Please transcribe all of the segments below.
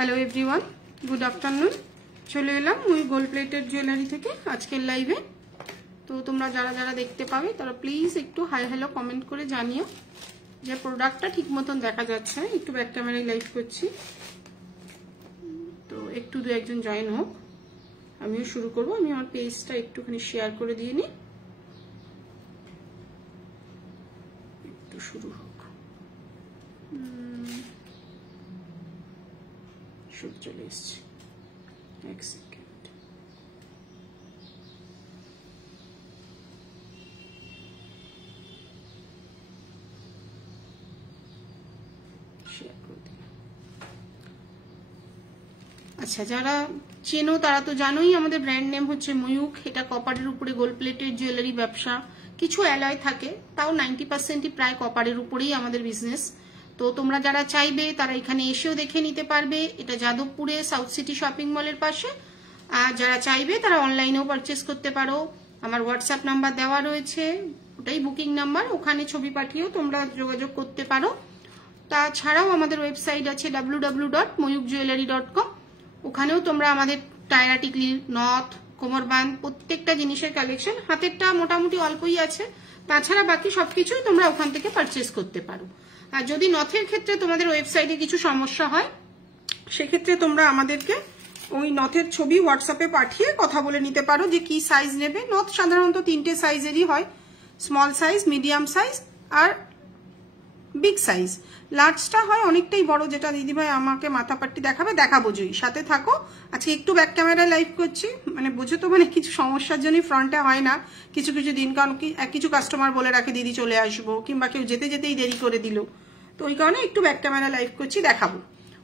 Hello everyone good afternoon चले एलाम मुई gold plated ज्वेलारि थेके आजकेर लाइवे। तो तोमरा जारा जारा देखते पाबे तारा प्लिज एकटू हाई हेलो कमेंट करे जानियो जे प्रोडक्टटा ठीक मतन देखा जाच्छे। एकटू बैक कैमेराय लाइव करछि तो एकटू दो एकजन जয়েন হোক, आमिও शुरू करब। आमि आमार पेजटा एकटूखानि शेयर करे दिये नि, एकटू शुरू হোক। शुरू चले एসেছে एक सेकेंड। शेयर कर दिया। अच्छा যারা চেনো তারা তো জানোই আমাদের ব্র্যান্ড নেম হচ্ছে ময়ূখ। এটা কপারের উপরে গোল্ড প্লেটেড জুয়েলারি ব্যবসা, কিছু অ্যালয় থাকে, তাও 90% প্রায় কপারের উপরেই আমাদের বিজনেস। তো তোমরা যারা চাইবে তারা এখানে এসেও দেখে নিতে পারবে। এটা যাদবপুরে সাউথ সিটি শপিং মলের পাশে। আর যারা চাইবে তারা অনলাইনেও পারচেজ করতে পারো। আমার হোয়াটসঅ্যাপ নাম্বার দেওয়া রয়েছে, ওটাই বুকিং নাম্বার, ওখানে ছবি পাঠিয়েও তোমরা যোগাযোগ করতে পারো। তাছাড়াও আমাদের ওয়েবসাইট আছে www.moyukjewellery.com। ওখানেও তোমরা আমাদের টায়রা টিকলি, নথ, কোমরবান্ধ প্রত্যেকটা জিনিসের কালেকশন, হাতেরটা মোটামুটি অল্পই আছে, তাছাড়া বাকি সবকিছুই তোমরা ওখান থেকে পারচেজ করতে পারো। আর যদি নথের ক্ষেত্রে তোমাদের ওয়েবসাইটে কিছু সমস্যা হয় সেক্ষেত্রে তোমরা আমাদেরকে ওই নথের ছবি হোয়াটসঅ্যাপে পাঠিয়ে কথা বলে নিতে পারো যে কি সাইজ নেবে। নথ সাধারণত 3টে সাইজেরই হয়, স্মল সাইজ, মিডিয়াম সাইজ আর বিগ সাইজ। লার্জটা হয় অনেকটাই বড়, যেটা দিদিভাই আমাকে মাথাপাট্টি দেখাবো জয়ী, সাথে থাকো। আজকে একটু ব্যাক ক্যামেরায় লাইভ করছি, মানে বুঝো তো, মানে কিছু সমস্যার জন্য ফ্রন্টে হয় না কিছু কিছু দিন, কারণ কি কিছু কাস্টমার বলে রাখে দিদি চলে আসবো, কিংবা কেউ যেতে যেতেই দেরি করে দিল, তো ওই কারণে একটু ব্যাক ক্যামেরা লাইভ করছি, দেখাবো।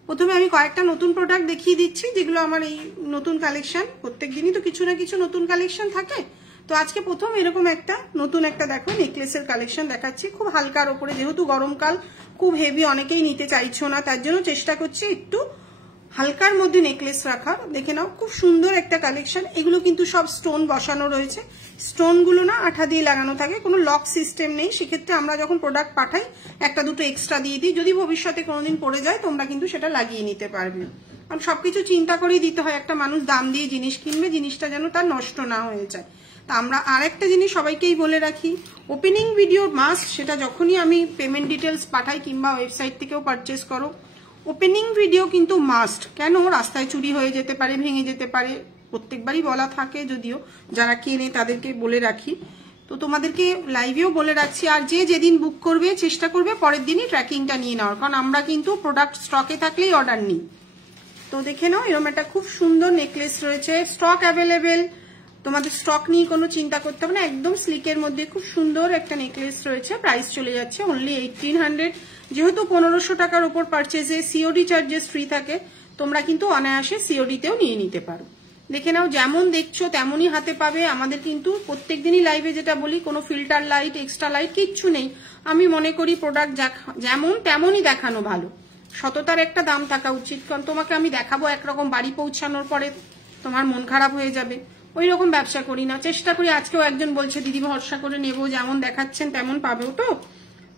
প্রথমে আমি কয়েকটা নতুন প্রোডাক্ট দেখিয়ে দিচ্ছি যেগুলো আমার এই নতুন কালেকশন। প্রত্যেক দিনই তো কিছু না কিছু নতুন কালেকশন থাকে। তো আজকে প্রথম এরকম একটা নতুন একটা দেখো নেকলেসের কালেকশন দেখাচ্ছি, খুব হালকার ওপরে, যেহেতু গরমকাল খুব হেভি অনেকেই নিতে চাইছো না, তার জন্য চেষ্টা করছি একটু হালকার মধ্যে নেকলেস রাখার। দেখে নাও খুব সুন্দর একটা কালেকশন। এগুলো কিন্তু সব স্টোন বসানো রয়েছে, স্টোন গুলো না আঠা দিয়ে লাগানো থাকে, কোনো লক সিস্টেম নেই। সেক্ষেত্রে আমরা যখন প্রোডাক্ট পাঠাই একটা দুটো এক্সট্রা দিয়ে দিই, যদি ভবিষ্যতে কোনোদিন পড়ে যায় তোমরা কিন্তু সেটা লাগিয়ে নিতে পারবে। কারণ সবকিছু চিন্তা করেই দিতে হয়, একটা মানুষ দাম দিয়ে জিনিস কিনবে, জিনিসটা যেন তার নষ্ট না হয়ে যায়। তা আমরা আরেকটা জিনিস সবাইকেই বলে রাখি, ওপেনিং ভিডিও মাস্ট, সেটা যখনই আমি পেমেন্ট ডিটেলস পাঠাই কিংবা ওয়েবসাইট থেকেও পারচেস করো, ওপেনিং ভিডিও কিন্তু মাস্ট। কেন? রাস্তায় চুরি হয়ে যেতে পারে, ভেঙে যেতে পারে, প্রত্যেকবারই বলা থাকে, যদিও যারা কেনে তাদেরকে বলে রাখি, তো তোমাদেরকে লাইভেও বলে রাখছি। আর যে যেদিন বুক করবে চেষ্টা করবে পরের দিনই ট্র্যাকিংটা নিয়ে নেওয়ার, কারণ আমরা কিন্তু প্রোডাক্ট স্টকে থাকলেই অর্ডার নিই। তো দেখে নাও এরকম একটা খুব সুন্দর নেকলেস রয়েছে, স্টক অ্যাভেলেবেল, তোমাদের স্টক নিয়ে কোনো চিন্তা করতে হবে না। একদম স্লিকের মধ্যে খুব সুন্দর একটা নেকলেস রয়েছে। প্রাইস চলে যাচ্ছে অনলি 1800। যেহেতু 1500 টাকার উপর পারচেজে সিওডি চার্জেস ফ্রি থাকে, তোমরা কিন্তু অনায়াসে সিওডিতেও নিয়ে নিতে পারো। দেখে নাও যেমন দেখছো তেমনই হাতে পাবে। আমাদের কিন্তু প্রত্যেকদিনই লাইভে যেটা বলি, কোনো ফিল্টার লাইট, এক্সট্রা লাইট কিচ্ছু নেই। আমি মনে করি প্রোডাক্ট যেমন তেমনই দেখানো ভালো, সততার একটা দাম থাকা উচিত। কারণ তোমাকে আমি দেখাবো একরকম, বাড়ি পৌঁছানোর পরে তোমার মন খারাপ হয়ে যাবে, ওই রকম ব্যবসা করি না। চেষ্টা করি, আজকেও একজন বলছে দিদি ভরসা করে নেবো, যেমন দেখাচ্ছেন তেমন পাবেও তো।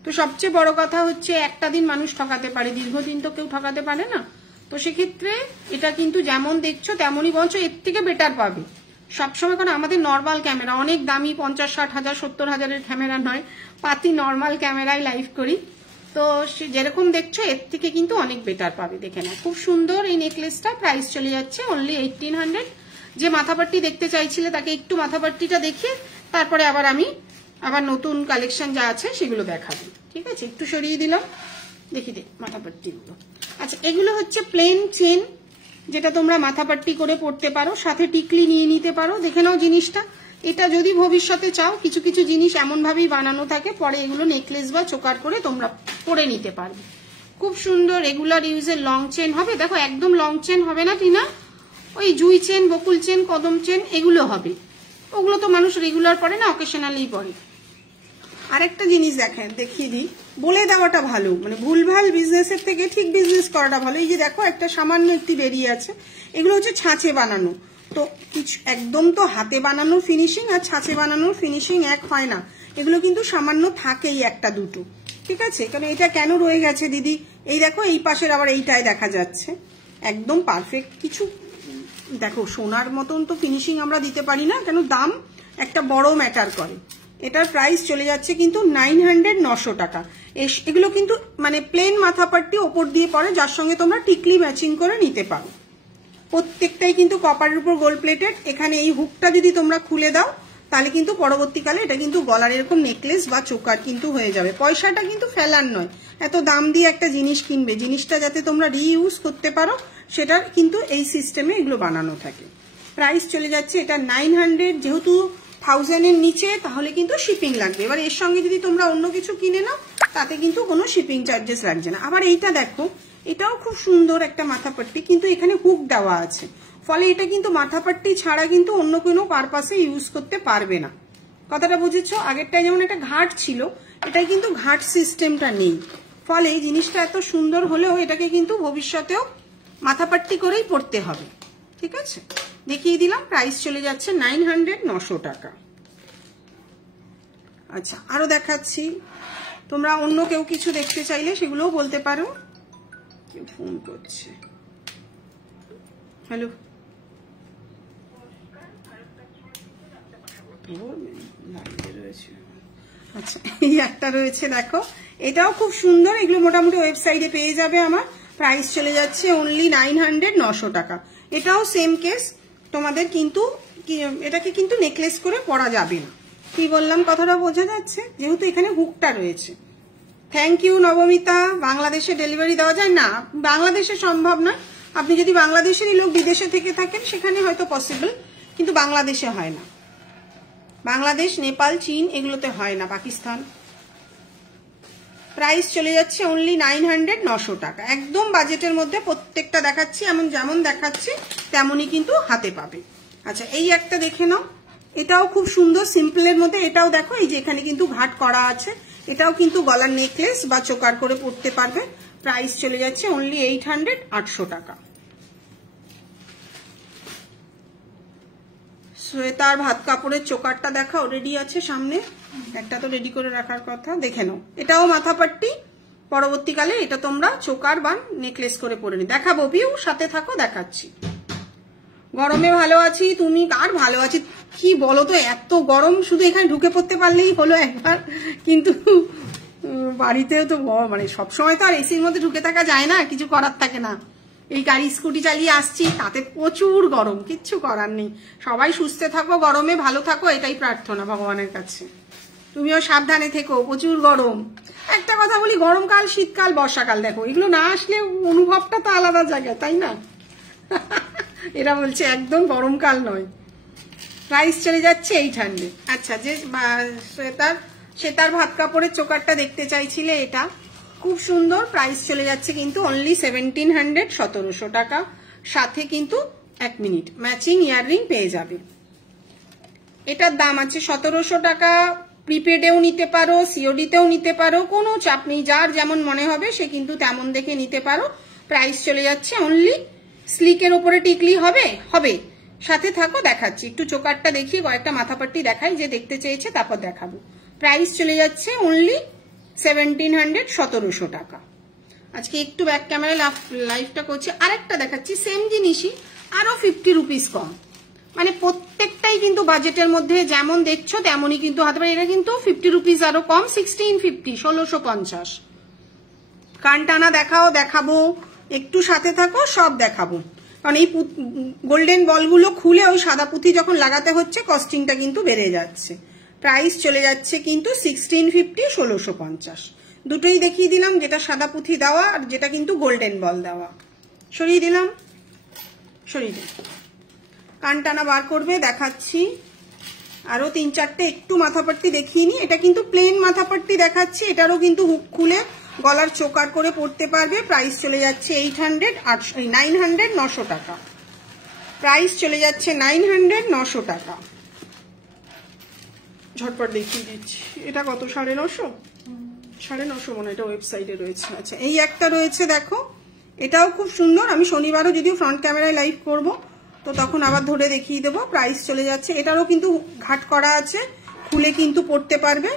তো সবচেয়ে বড় কথা হচ্ছে একটা দিন মানুষ ঠকাতে পারে, দীর্ঘদিন তো কেউ ঠকাতে পারে না। তো সেক্ষেত্রে এটা কিন্তু যেমন দেখছো তেমনই, বরঞ্চ এর থেকে বেটার পাবে সবসময়। কারণ আমাদের নর্মাল ক্যামেরা, অনেক দামি 50-60 হাজার 70 হাজারের ক্যামেরা নয়, পাতি নর্মাল ক্যামেরায় লাইভ করি। তো যেরকম দেখছো এর থেকে কিন্তু অনেক বেটার পাবে। দেখে না খুব সুন্দর এই নেকলেসটা, প্রাইস চলে যাচ্ছে অনলি 1800। যে মাথাপাট্টি দেখতে চাইছিলে তাকে একটু মাথাপাট্টিটা দেখিয়ে তারপরে আবার নতুন কালেকশন যা আছে সেগুলো দেখাবো, ঠিক আছে? একটু সরিয়ে দিলাম, দেখি দে মাথাপাট্টিগুলো। আচ্ছা, এগুলো হচ্ছে প্লেন চেন, যেটা তোমরা মাথাপাট্টি করে পড়তে পারো, সাথে টিকলি নিয়ে নিতে পারো। দেখে নাও জিনিসটা, এটা যদি ভবিষ্যতে চাও, কিছু কিছু জিনিস এমন ভাবেই বানানো থাকে, পরে এগুলো নেকলেস বা চোকার করে তোমরা পরে নিতে পারবে। খুব সুন্দর রেগুলার ইউজের লং চেন হবে। দেখো একদম লং চেন হবে না টিনা, ওই জুই চেন, বকুল চেন, কদম চেন এগুলো হবে। ওগুলো তো মানুষ রেগুলার পরে না, অকেশনালি পরে। আরেকটা জিনিস দেখিয়ে দিই, বলে দেওয়াটা ভালো, মানে ভুলভাল বিজনেসের থেকে ঠিক বিজনেস করাটা ভালো। এই যে দেখো একটা সামান্য একটি বেরিয়ে আছে, এগুলো হচ্ছে ছাঁচে বানানো। তো কিছু একদম তো হাতে বানানোর ফিনিশিং আর ছাঁচে বানানোর ফিনিশিং এক হয় না, এগুলো কিন্তু সামান্য থাকেই একটা দুটো, ঠিক আছে? কারণ এটা কেন রয়ে গেছে দিদি, এই দেখো এই পাশের আবার এইটাই দেখা যাচ্ছে, একদম পারফেক্ট কিছু। দেখো সোনার মতন তো ফিনিশিং আমরা দিতে পারি না, কেন দাম একটা বড় ম্যাটার করে। এটার প্রাইস চলে যাচ্ছে কিন্তু 900 900 টাকা। এগুলো কিন্তু মানে প্লেন মাথাপাট্টি ওপর দিয়ে পড়ে, যার সঙ্গে তোমরা টিকলি ম্যাচিং করে নিতে পারো। প্রত্যেকটাই কিন্তু কপারের উপর গোল্ড প্লেটেড। এখানে এই হুকটা যদি তোমরা খুলে দাও তাহলে কিন্তু পরবর্তীকালে এটা কিন্তু গলার এরকম নেকলেস বা চোকার কিন্তু হয়ে যাবে। পয়সাটা কিন্তু ফেলার নয়, এত দাম দিয়ে একটা জিনিস কিনবে, জিনিসটা যাতে তোমরা রিইউজ করতে পারো সেটার কিন্তু এই সিস্টেমে এগুলো বানানো থাকে। প্রাইস চলে যাচ্ছে এটা 900, যেহেতু 1000 এর নিচে তাহলে কিন্তু শিপিং লাগবে। এবার এর সঙ্গে যদি তোমরা অন্য কিছু কিনে নাও তাতে কিন্তু কোনো শিপিং চার্জেস লাগছে না। আবার এইটা দেখো, এটাও খুব সুন্দর একটা মাথাপাট্টি, কিন্তু এখানে হুক দেওয়া আছে, ফলে এটা কিন্তু মাথাপাট্টি ছাড়া কিন্তু অন্য কোনো পারপাসে ইউজ করতে পারবে না। কথাটা বুঝেছো? আগেরটায় যেমন একটা ঘাট ছিল, এটাই কিন্তু ঘাট সিস্টেমটা নেই, ফলে এই জিনিসটা এত সুন্দর হলেও এটাকে কিন্তু ভবিষ্যতেও মাথাপাট্টি করেই পড়তে হবে। ঠিক আছে, দেখিয়ে দিলাম। প্রাইস চলে যাচ্ছে 900 900 টাকা। আচ্ছা, আরো দেখাচ্ছি। তোমরা অন্য কেউ কিছু দেখতে চাইলে সেগুলোও বলতে পারো। কেউ ফোন করছে। হ্যালো, আচ্ছা এই একটা রয়েছে দেখো, এটাও খুব সুন্দর। এগুলো মোটামুটি ওয়েবসাইটে পেয়ে যাবে আমার। প্রাইস চলে যাচ্ছে অনলি 900 900 টাকা। এটাও সেম কেস, তোমাদের কিন্তু এটাকে কিন্তু নেকলেস করে পরা যাবে না। কি বললাম কথাটা বোঝা যাচ্ছে? যেহেতু এখানে হুকটা রয়েছে। Thank you Nabamita. বাংলাদেশে ডেলিভারি দেওয়া যায় না, বাংলাদেশে সম্ভব নয়। আপনি যদি বাংলাদেশেরই লোক বিদেশে থেকে থাকেন সেখানে হয়তো পসিবল, কিন্তু বাংলাদেশে হয় না। বাংলাদেশ, নেপাল, চীন এগুলোতে হয় না, পাকিস্তান। প্রাইস চলে যাচ্ছে অনলি 900 900 টাকা। একদম বাজেটের মধ্যে প্রত্যেকটা দেখাচ্ছি, এমন যেমন দেখাচ্ছি তেমনই কিন্তু হাতে পাবে। আচ্ছা, এই একটা দেখে নাও, এটাও খুব সুন্দর, সিম্পলের মধ্যে। এটাও দেখো, এই যে এখানে কিন্তু ঘাট করা আছে, এটাও কিন্তু গলার নেকলেস বা চোকার করে পরতে পারবে। প্রাইস চলে যাচ্ছে অনলি 800 800 টাকা। শ্বেতার ভাত কাপড়ের চোকারটা দেখাও, রেডি আছে সামনে, একটা তো রেডি করে রাখার কথা। দেখে নাও, এটাও মাথাপাট্টি, পরবর্তীকালে এটা তোমরা চোকার বা নেকলেস করে পরে নি। দেখাবো ভিউ, সাথে থাকো, দেখাচ্ছি। গরমে ভালো আছি, তুমি? আর ভালো আছি কি বলো তো, এত গরম, শুধু এখানে ঢুকে পড়তে পারলেই হলো একবার, কিন্তু বাড়িতেও তো মানে সবসময় তো আর এসির মধ্যে ঢুকে থাকা যায় না, কিছু করার থাকে না। এই গাড়ি স্কুটি চালিয়ে আসছি, তাতে প্রচুর গরম, কিচ্ছু করার নেই। সবাই সুস্থ থাকো, গরমে ভালো থাকো, এটাই প্রার্থনা ভগবানের কাছে। তুমিও সাবধানে থেকো, প্রচুর গরম। একটা কথা বলি, গরমকাল, শীতকাল, বর্ষাকাল, দেখো এগুলো না আসলে অনুভবটা তো আলাদা জায়গায়, তাই না? এরা বলছে একদম গরমকাল নয়। প্রাইস চলে যাচ্ছে 800। আচ্ছা, যে শ্বেতার ভাত কাপড়ের চোকারটা দেখতে চাইছিলে, এটা খুব সুন্দর। প্রাইস চলে যাচ্ছে কিন্তু অনলি 1700 1700 টাকা। সাথে কিন্তু 1 মিনিট ম্যাচিং ইয়াররিং পেয়ে যাবে। এটার দাম আছে 1700 টাকা। প্রিপেডেও নিতে পারো, সিওডিতেও নিতে পারো, কোনো চাপ নেই, যার যেমন মনে হবে সে কিন্তু তেমন দেখে নিতে পারো। প্রাইস চলে যাচ্ছে অনলি, স্লিকের উপরে টিকলি হবে হবে। সাথে থাকো, দেখাচ্ছি। একটু চোকারটা দেখি, কয়েকটা মাথাপাট্টি দেখাই, যে দেখতে চেয়েছে তারপর দেখাবো। প্রাইস চলে যাচ্ছে অনলি 1700 1700 টাকা। আজকে একটু ব্যাক ক্যামেরা লাইভটা করছি। আরেকটা দেখাচ্ছি, সেম জিনিসই, আরো 50 রুপিস কম। মানে প্রত্যেকটাই কিন্তু বাজেটের মধ্যে, যেমন দেখছো তেমনই কিন্তু হতে পারে। এটা কিন্তু 50 রুপিস আরো কম, 1650 1650। কান টানা দেখাবো, একটু সাথে থাকো, সব দেখাবো। কারণ এই গোল্ডেন বলগুলো খুলে ওই সাদা পুঁথি যখন লাগাতে হচ্ছে, কস্টিংটা কিন্তু বেড়ে যাচ্ছে। প্রাইস চলে যাচ্ছে কিন্তু 1650 1650। দুটোই দেখিয়ে দিলাম, যেটা সাদা পুঁথি দেওয়া আর যেটা কিন্তু গোল্ডেন বল দেওয়া। সরিয়ে দিলাম, সরিয়ে দিলাম। কান টানা বার করবে, দেখাচ্ছি। আরো 3 4টে একটু মাথাপাট্টি দেখিয়ে নি। এটা কিন্তু প্লেন মাথাপাট্টি দেখাচ্ছি, এটারও কিন্তু হুক খুলে গলার চোকার করে পড়তে পারবে। প্রাইস চলে যাচ্ছে 900 900 টাকা। প্রাইস চলে যাচ্ছে 900 900 টাকা। ঝটপট দেখিয়ে দিচ্ছি। এটা কত? 950 950 মনে হয়, এটা ওয়েবসাইটে রয়েছে। আচ্ছা, এই একটা রয়েছে দেখো, এটাও খুব সুন্দর। আমি শনিবারও যদিও ফ্রন্ট ক্যামেরায় লাইভ করব, তো তখন আবার ধরে দেখিয়ে দেবো। প্রাইস চলে যাচ্ছে, এটারও কিন্তু ঘাট করা আছে, খুলে কিন্তু পড়তে পারবে।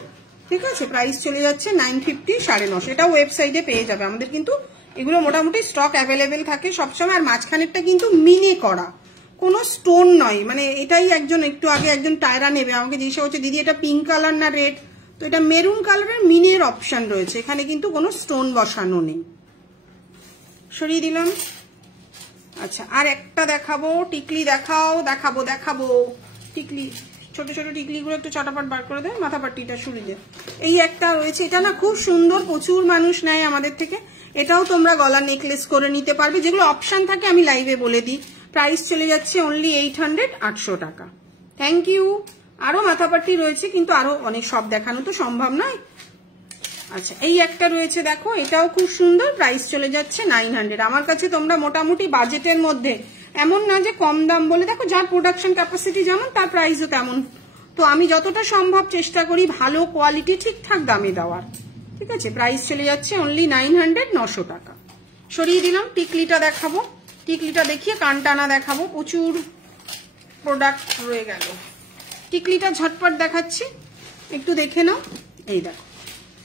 ঠিক আছে, প্রাইস চলে যাচ্ছে 950 950। এটা ওয়েবসাইটে পেয়ে যাবে, আমাদের কিন্তু এগুলো মোটামুটি স্টক অ্যাভেলেবেল থাকে সবসময়। আর মাঝখানেরটা কিন্তু মিনে করা, কোনো স্টোন নয়। মানে এটাই একটু আগে একজন টায়রা নেবে, আমাকে জিজ্ঞাসা করছে দিদি এটা পিঙ্ক কালার না রেড, তো এটা মেরুন কালারের মিনের অপশন রয়েছে, এখানে কিন্তু কোনো স্টোন বসানো নেই। সরিয়ে দিলাম। আচ্ছা, আর একটা দেখাবো, টিকলি দেখাবো টিকলি, ছোট ছোট টিকলিগুলো একটু চটাপট বার করে দেয়, মাথা পাট্টিটা সরিয়ে দেয়। এই একটা রয়েছে, এটা না খুব সুন্দর, প্রচুর মানুষ নেয় আমাদের থেকে। এটাও তোমরা গলা নেকলেস করে নিতে পারবে, যেগুলো অপশন থাকে আমি লাইভে বলে দিই। প্রাইস চলে যাচ্ছে অনলি 800, 800 টাকা। Thank you. আরো মাথাপাট্টি রয়েছে, কিন্তু আরো অনেক, সব দেখানো তো সম্ভব নয়। আচ্ছা, এই একটা রয়েছে দেখো, এটাও খুব সুন্দর, প্রাইস চলে যাচ্ছে 900। আমার কাছে তোমরা মোটামুটি বাজেটের মধ্যে, এমন না যে কম দাম বলে, দেখো যার প্রোডাকশন ক্যাপাসিটি যেমন তার প্রাইসও তেমন। তো আমি যতটা সম্ভব চেষ্টা করি ভালো কোয়ালিটি ঠিকঠাক দামে দেওয়ার। ঠিক আছে, প্রাইস চলে যাচ্ছে অনলি 900, 900 টাকা। সরিয়ে দিলাম। টিকলিটা দেখাবো, টিকলিটা দেখিয়ে কানটানা দেখাবো, প্রচুর প্রোডাক্ট রয়ে গেল। টিকলিটা ঝটপট দেখাচ্ছি, একটু দেখে নাও। এই দেখো,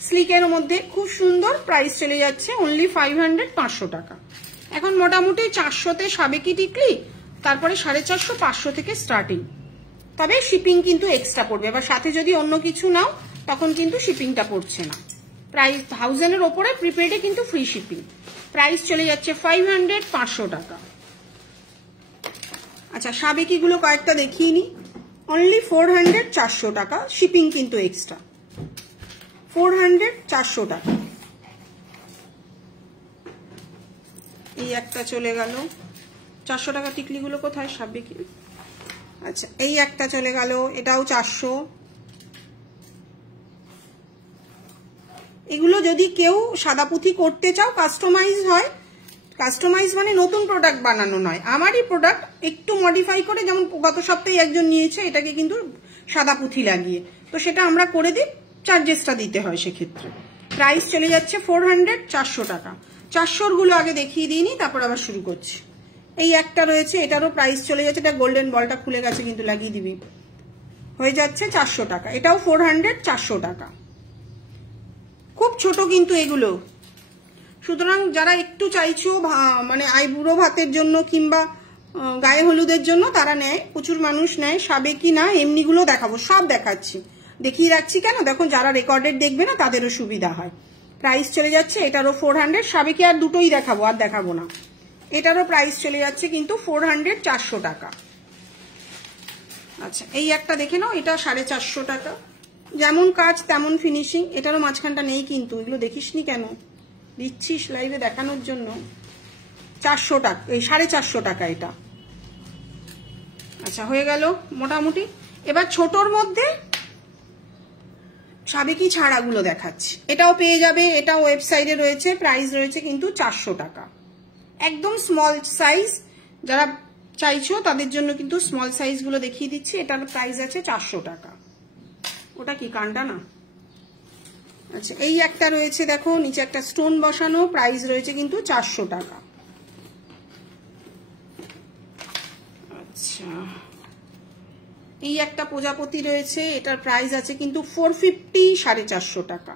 স্লিকের মধ্যে খুব সুন্দর, প্রাইস চলে যাচ্ছে অনলি 500, 500 টাকা। এখন মোটামুটি 400-তে সাবেকি টিকলি, তারপরে 450, 500 থেকে স্টার্টিং। তবে শিপিং কিন্তু এক্সট্রা পড়বে, এবার সাথে যদি অন্য কিছু নাও তখন কিন্তু শিপিংটা পড়ছে না। প্রাইস 1000-এর ওপরে প্রিপেডে কিন্তু ফ্রি শিপিং। প্রাইস চলে যাচ্ছে 500, 500 টাকা। আচ্ছা, সাবেকি গুলো কয়েকটা দেখিয়ে নি, অনলি 400, 400 টাকা, শিপিং কিন্তু এক্সট্রা। 400, 400 টাকা। এই একটা চলে গেল। 400 টাকা টিকলিগুলো কোথায় সাবেকি? আচ্ছা, এই একটা চলে গেল, এটাও 400। এগুলো যদি কেউ সাদাপুথি করতে চাও, কাস্টমাইজ হয়। কাস্টমাইজ মানে নতুন প্রোডাক্ট বানানো নয়, আমারই প্রোডাক্ট একটু মডিফাই করে, যেমন গত সপ্তাহে একজন নিয়েছে এটাকে কিন্তু সাদাপুথি লাগিয়ে, তো সেটা আমরা করে দিই, চার্জেসটা দিতে হয় সেক্ষেত্রে। প্রাইস চলে যাচ্ছে 400, 400 টাকা। 400-র গুলো আগে দেখিয়ে দিইনি, তারপর আবার শুরু করছি। এই একটা রয়েছে, এটারও প্রাইস চলে যাচ্ছে, এটা গোল্ডেন বলটা খুলে গেছে কিন্তু লাগিয়ে দিবি, হয়ে যাচ্ছে 400 টাকা। এটাও 400, 400 টাকা। খুব ছোট কিন্তু এগুলো, সুতরাং যারা একটু চাইছো মানে আইবুড়ো ভাতের জন্য কিংবা গায়ে হলুদের জন্য তারা নেয়, প্রচুর মানুষ নেয়। সাবেকি না, এমনিগুলো দেখাবো, সব দেখাচ্ছি, দেখিয়ে রাখছি কেন, দেখো যারা রেকর্ডেড দেখবে না তাদেরও সুবিধা হয়। প্রাইস চলে যাচ্ছে এটারও 400, সাবেকি আর দুটোই দেখাবো, আর দেখাবো না। এটারও প্রাইস চলে যাচ্ছে কিন্তু 400, 400 টাকা। আচ্ছা, এই একটা দেখে নাও, এটা 450 টাকা। যেমন কাজ তেমন ফিনিশিং। এটারও মাঝখানটা নেই কিন্তু, এগুলো দেখিসনি কেন, দিচ্ছিস লাইভে দেখানোর জন্য। 400 টাকা, এই 450 টাকা এটা। আচ্ছা, হয়ে গেল মোটামুটি। এবার ছোটর মধ্যে সাবেকি ছাড়াগুলো দেখাচ্ছি, এটাও পেয়ে যাবে, এটা ওয়েবসাইটে রয়েছে, প্রাইস রয়েছে কিন্তু 400 টাকা। একদম স্মল সাইজ, যারা চাইছো তাদের জন্য কিন্তু স্মল সাইজ গুলো দেখিয়ে দিচ্ছি। এটার প্রাইস আছে 400 টাকা। ওটা কি কানটা না? আচ্ছা, এই একটা রয়েছে দেখো, নিচে একটা স্টোন বসানো, প্রাইস রয়েছে কিন্তু 400 টাকা। আচ্ছা, এই একটা প্রজাপতি রয়েছে, এটার প্রাইস আছে কিন্তু 450, 450 টাকা।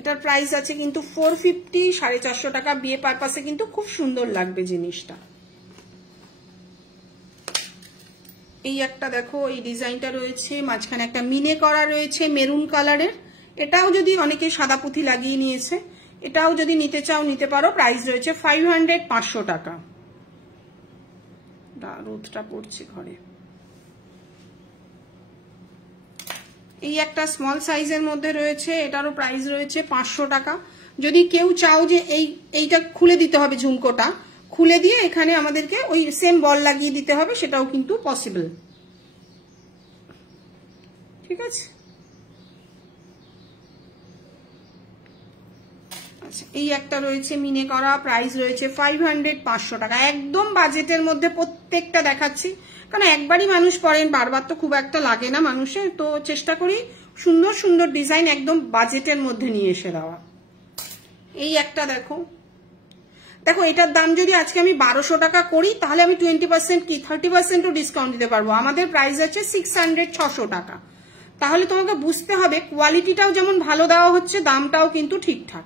এটার প্রাইস আছে কিন্তু 450, 450 টাকা। বিয়ে পারপাসে কিন্তু খুব সুন্দর লাগবে জিনিসটা। এই একটা দেখো, এই ডিজাইনটা রয়েছে, মাঝখানে একটা মিনে করা রয়েছে মেরুন কালারের। এটাও যদি অনেকে সাদা পুঁথি লাগিয়ে নিয়েছে, এটাও যদি নিতে চাও নিতে পারো। প্রাইস রয়েছে 500, 500 টাকা। রোদটা পড়ছে ঘরে। এই একটা স্মল সাইজের মধ্যে রয়েছে, এটারও প্রাইস রয়েছে 500 টাকা। যদি কেউ চাও যে এইটা খুলে দিতে হবে, ঝুমকোটা খুলে দিয়ে এখানে আমাদেরকে ওই সেম বল লাগিয়ে দিতে হবে, সেটাও কিন্তু পসিবল। ঠিক আছে। আচ্ছা, এই একটা রয়েছে মিনে করা, প্রাইস রয়েছে 500, 500 টাকা। একদম বাজেটের মধ্যে প্রত্যেকটা দেখাচ্ছি, কারণ একবারই মানুষ পরেন, বারবার তো খুব একটা লাগে না মানুষের, তো চেষ্টা করি সুন্দর সুন্দর ডিজাইন একদম বাজেটের মধ্যে নিয়ে এসে দেওয়া। এই একটা দেখো, দেখো এটার দাম যদি আজকে আমি 1200 টাকা করি, তাহলে আমি 20% কি 30%ও ডিসকাউন্ট দিতে পারবো। আমাদের প্রাইস আছে 600, 600 টাকা। তাহলে তোমাকে বুঝতে হবে কোয়ালিটিটাও যেমন ভালো দেওয়া হচ্ছে, দামটাও কিন্তু ঠিকঠাক।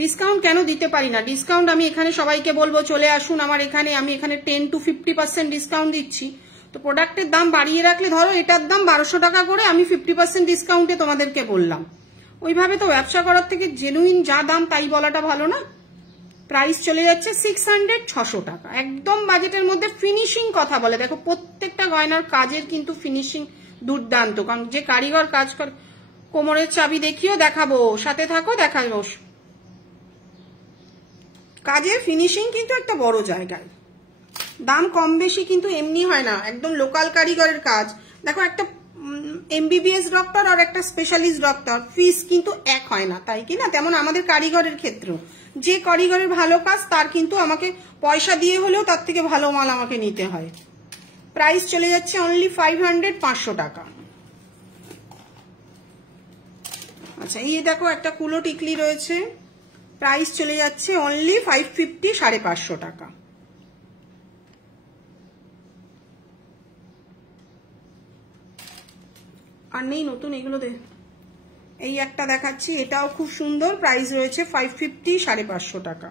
ডিসকাউন্ট কেন দিতে পারি না? ডিসকাউন্ট আমি এখানে সবাইকে বলবো চলে আসুন আমার এখানে, আমি এখানে 10 to 50% ডিসকাউন্ট দিচ্ছি। তো প্রোডাক্টের দাম বাড়িয়ে রাখলে, ধরো এটার দাম 1200 টাকা করে, আমি 50% ডিসকাউন্টে তোমাদেরকে বললাম, ওইভাবে তো ব্যবসা করার থেকে জেনুইন যা দাম তাই বলাটা ভালো না? প্রাইস চলে যাচ্ছে 600 টাকা, একদম বাজেটের মধ্যে। ফিনিশিং কথা বলে দেখো, প্রত্যেকটা গয়নার কাজের কিন্তু ফিনিশিং দুর্দান্ত, কারণ যে কারিগর কাজ করে। কোমরের চাবি দেখিও, দেখাবো, সাথে থাকো, দেখাবো। কাজের ফিনিশিং কিন্তু একটা বড় জায়গায়, দাম কম বেশি কিন্তু এমনি হয় না, একদম লোকাল কারিগরের কাজ। দেখো একটা MBBS ডক্টর আর একটা স্পেশালিস্ট ডক্টর ফিস কিন্তু এক হয় না, তাই কি না? তেমন আমাদের কারিগরের ক্ষেত্রেও, যে কারিগরের ভালো কাজ তার কিন্তু আমাকে পয়সা দিয়ে হলেও তার থেকে ভালো মাল আমাকে নিতে হয়। প্রাইস চলে যাচ্ছে অনলি 500 টাকা। আচ্ছা, এই দেখো একটা কুলো টিকলি রয়েছে, প্রাইস চলে যাচ্ছে অনলি 550, 550 টাকা। আর নেই নতুন এগুলো এই একটা দেখাচ্ছি, এটাও খুব সুন্দর, প্রাইস রয়েছে 550, 550 টাকা।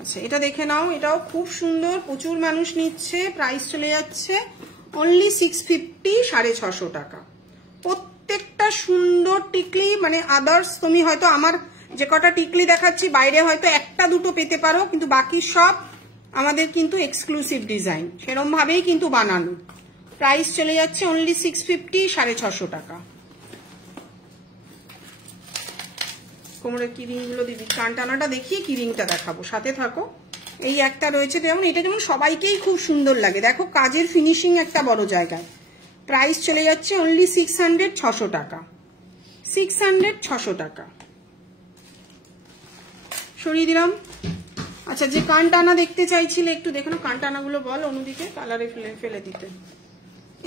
আচ্ছা, এটা দেখে নাও, এটাও খুব সুন্দর, প্রচুর মানুষ নিচ্ছে, প্রাইস চলে যাচ্ছে অনলি 650, 650 টাকা। প্রত্যেকটা সুন্দর টিকলি, মানে আদার্স তুমি হয়তো আমার যে কটা টিকলি দেখাচ্ছি বাইরে হয়তো একটা দুটো পেতে পারো, কিন্তু বাকি সব আমাদের কিন্তু এক্সক্লুসিভ ডিজাইন, সেরকম ভাবেই কিন্তু বানানো। প্রাইস চলে যাচ্ছে অনলি 650, 650 টাকা। কোমরের কি রিং গুলো দিবি, কানটানাটা দেখিয়ে কি রিংটা দেখাবো, সাথে থাকো। এই একটা রয়েছে, যেমন এটা যেমন সবাইকেই খুব সুন্দর লাগে, দেখো কাজের ফিনিশিং একটা বড় জায়গায়। প্রাইস চলে যাচ্ছে অনলি 600, 600 টাকা। 600, 600 টাকা সরিয়ে দিলাম। আচ্ছা, যে কানটানা দেখতে চাইছিলে একটু দেখো না, কানটানা গুলো বল অনুদিকে, কালারে ফেলে দিতে।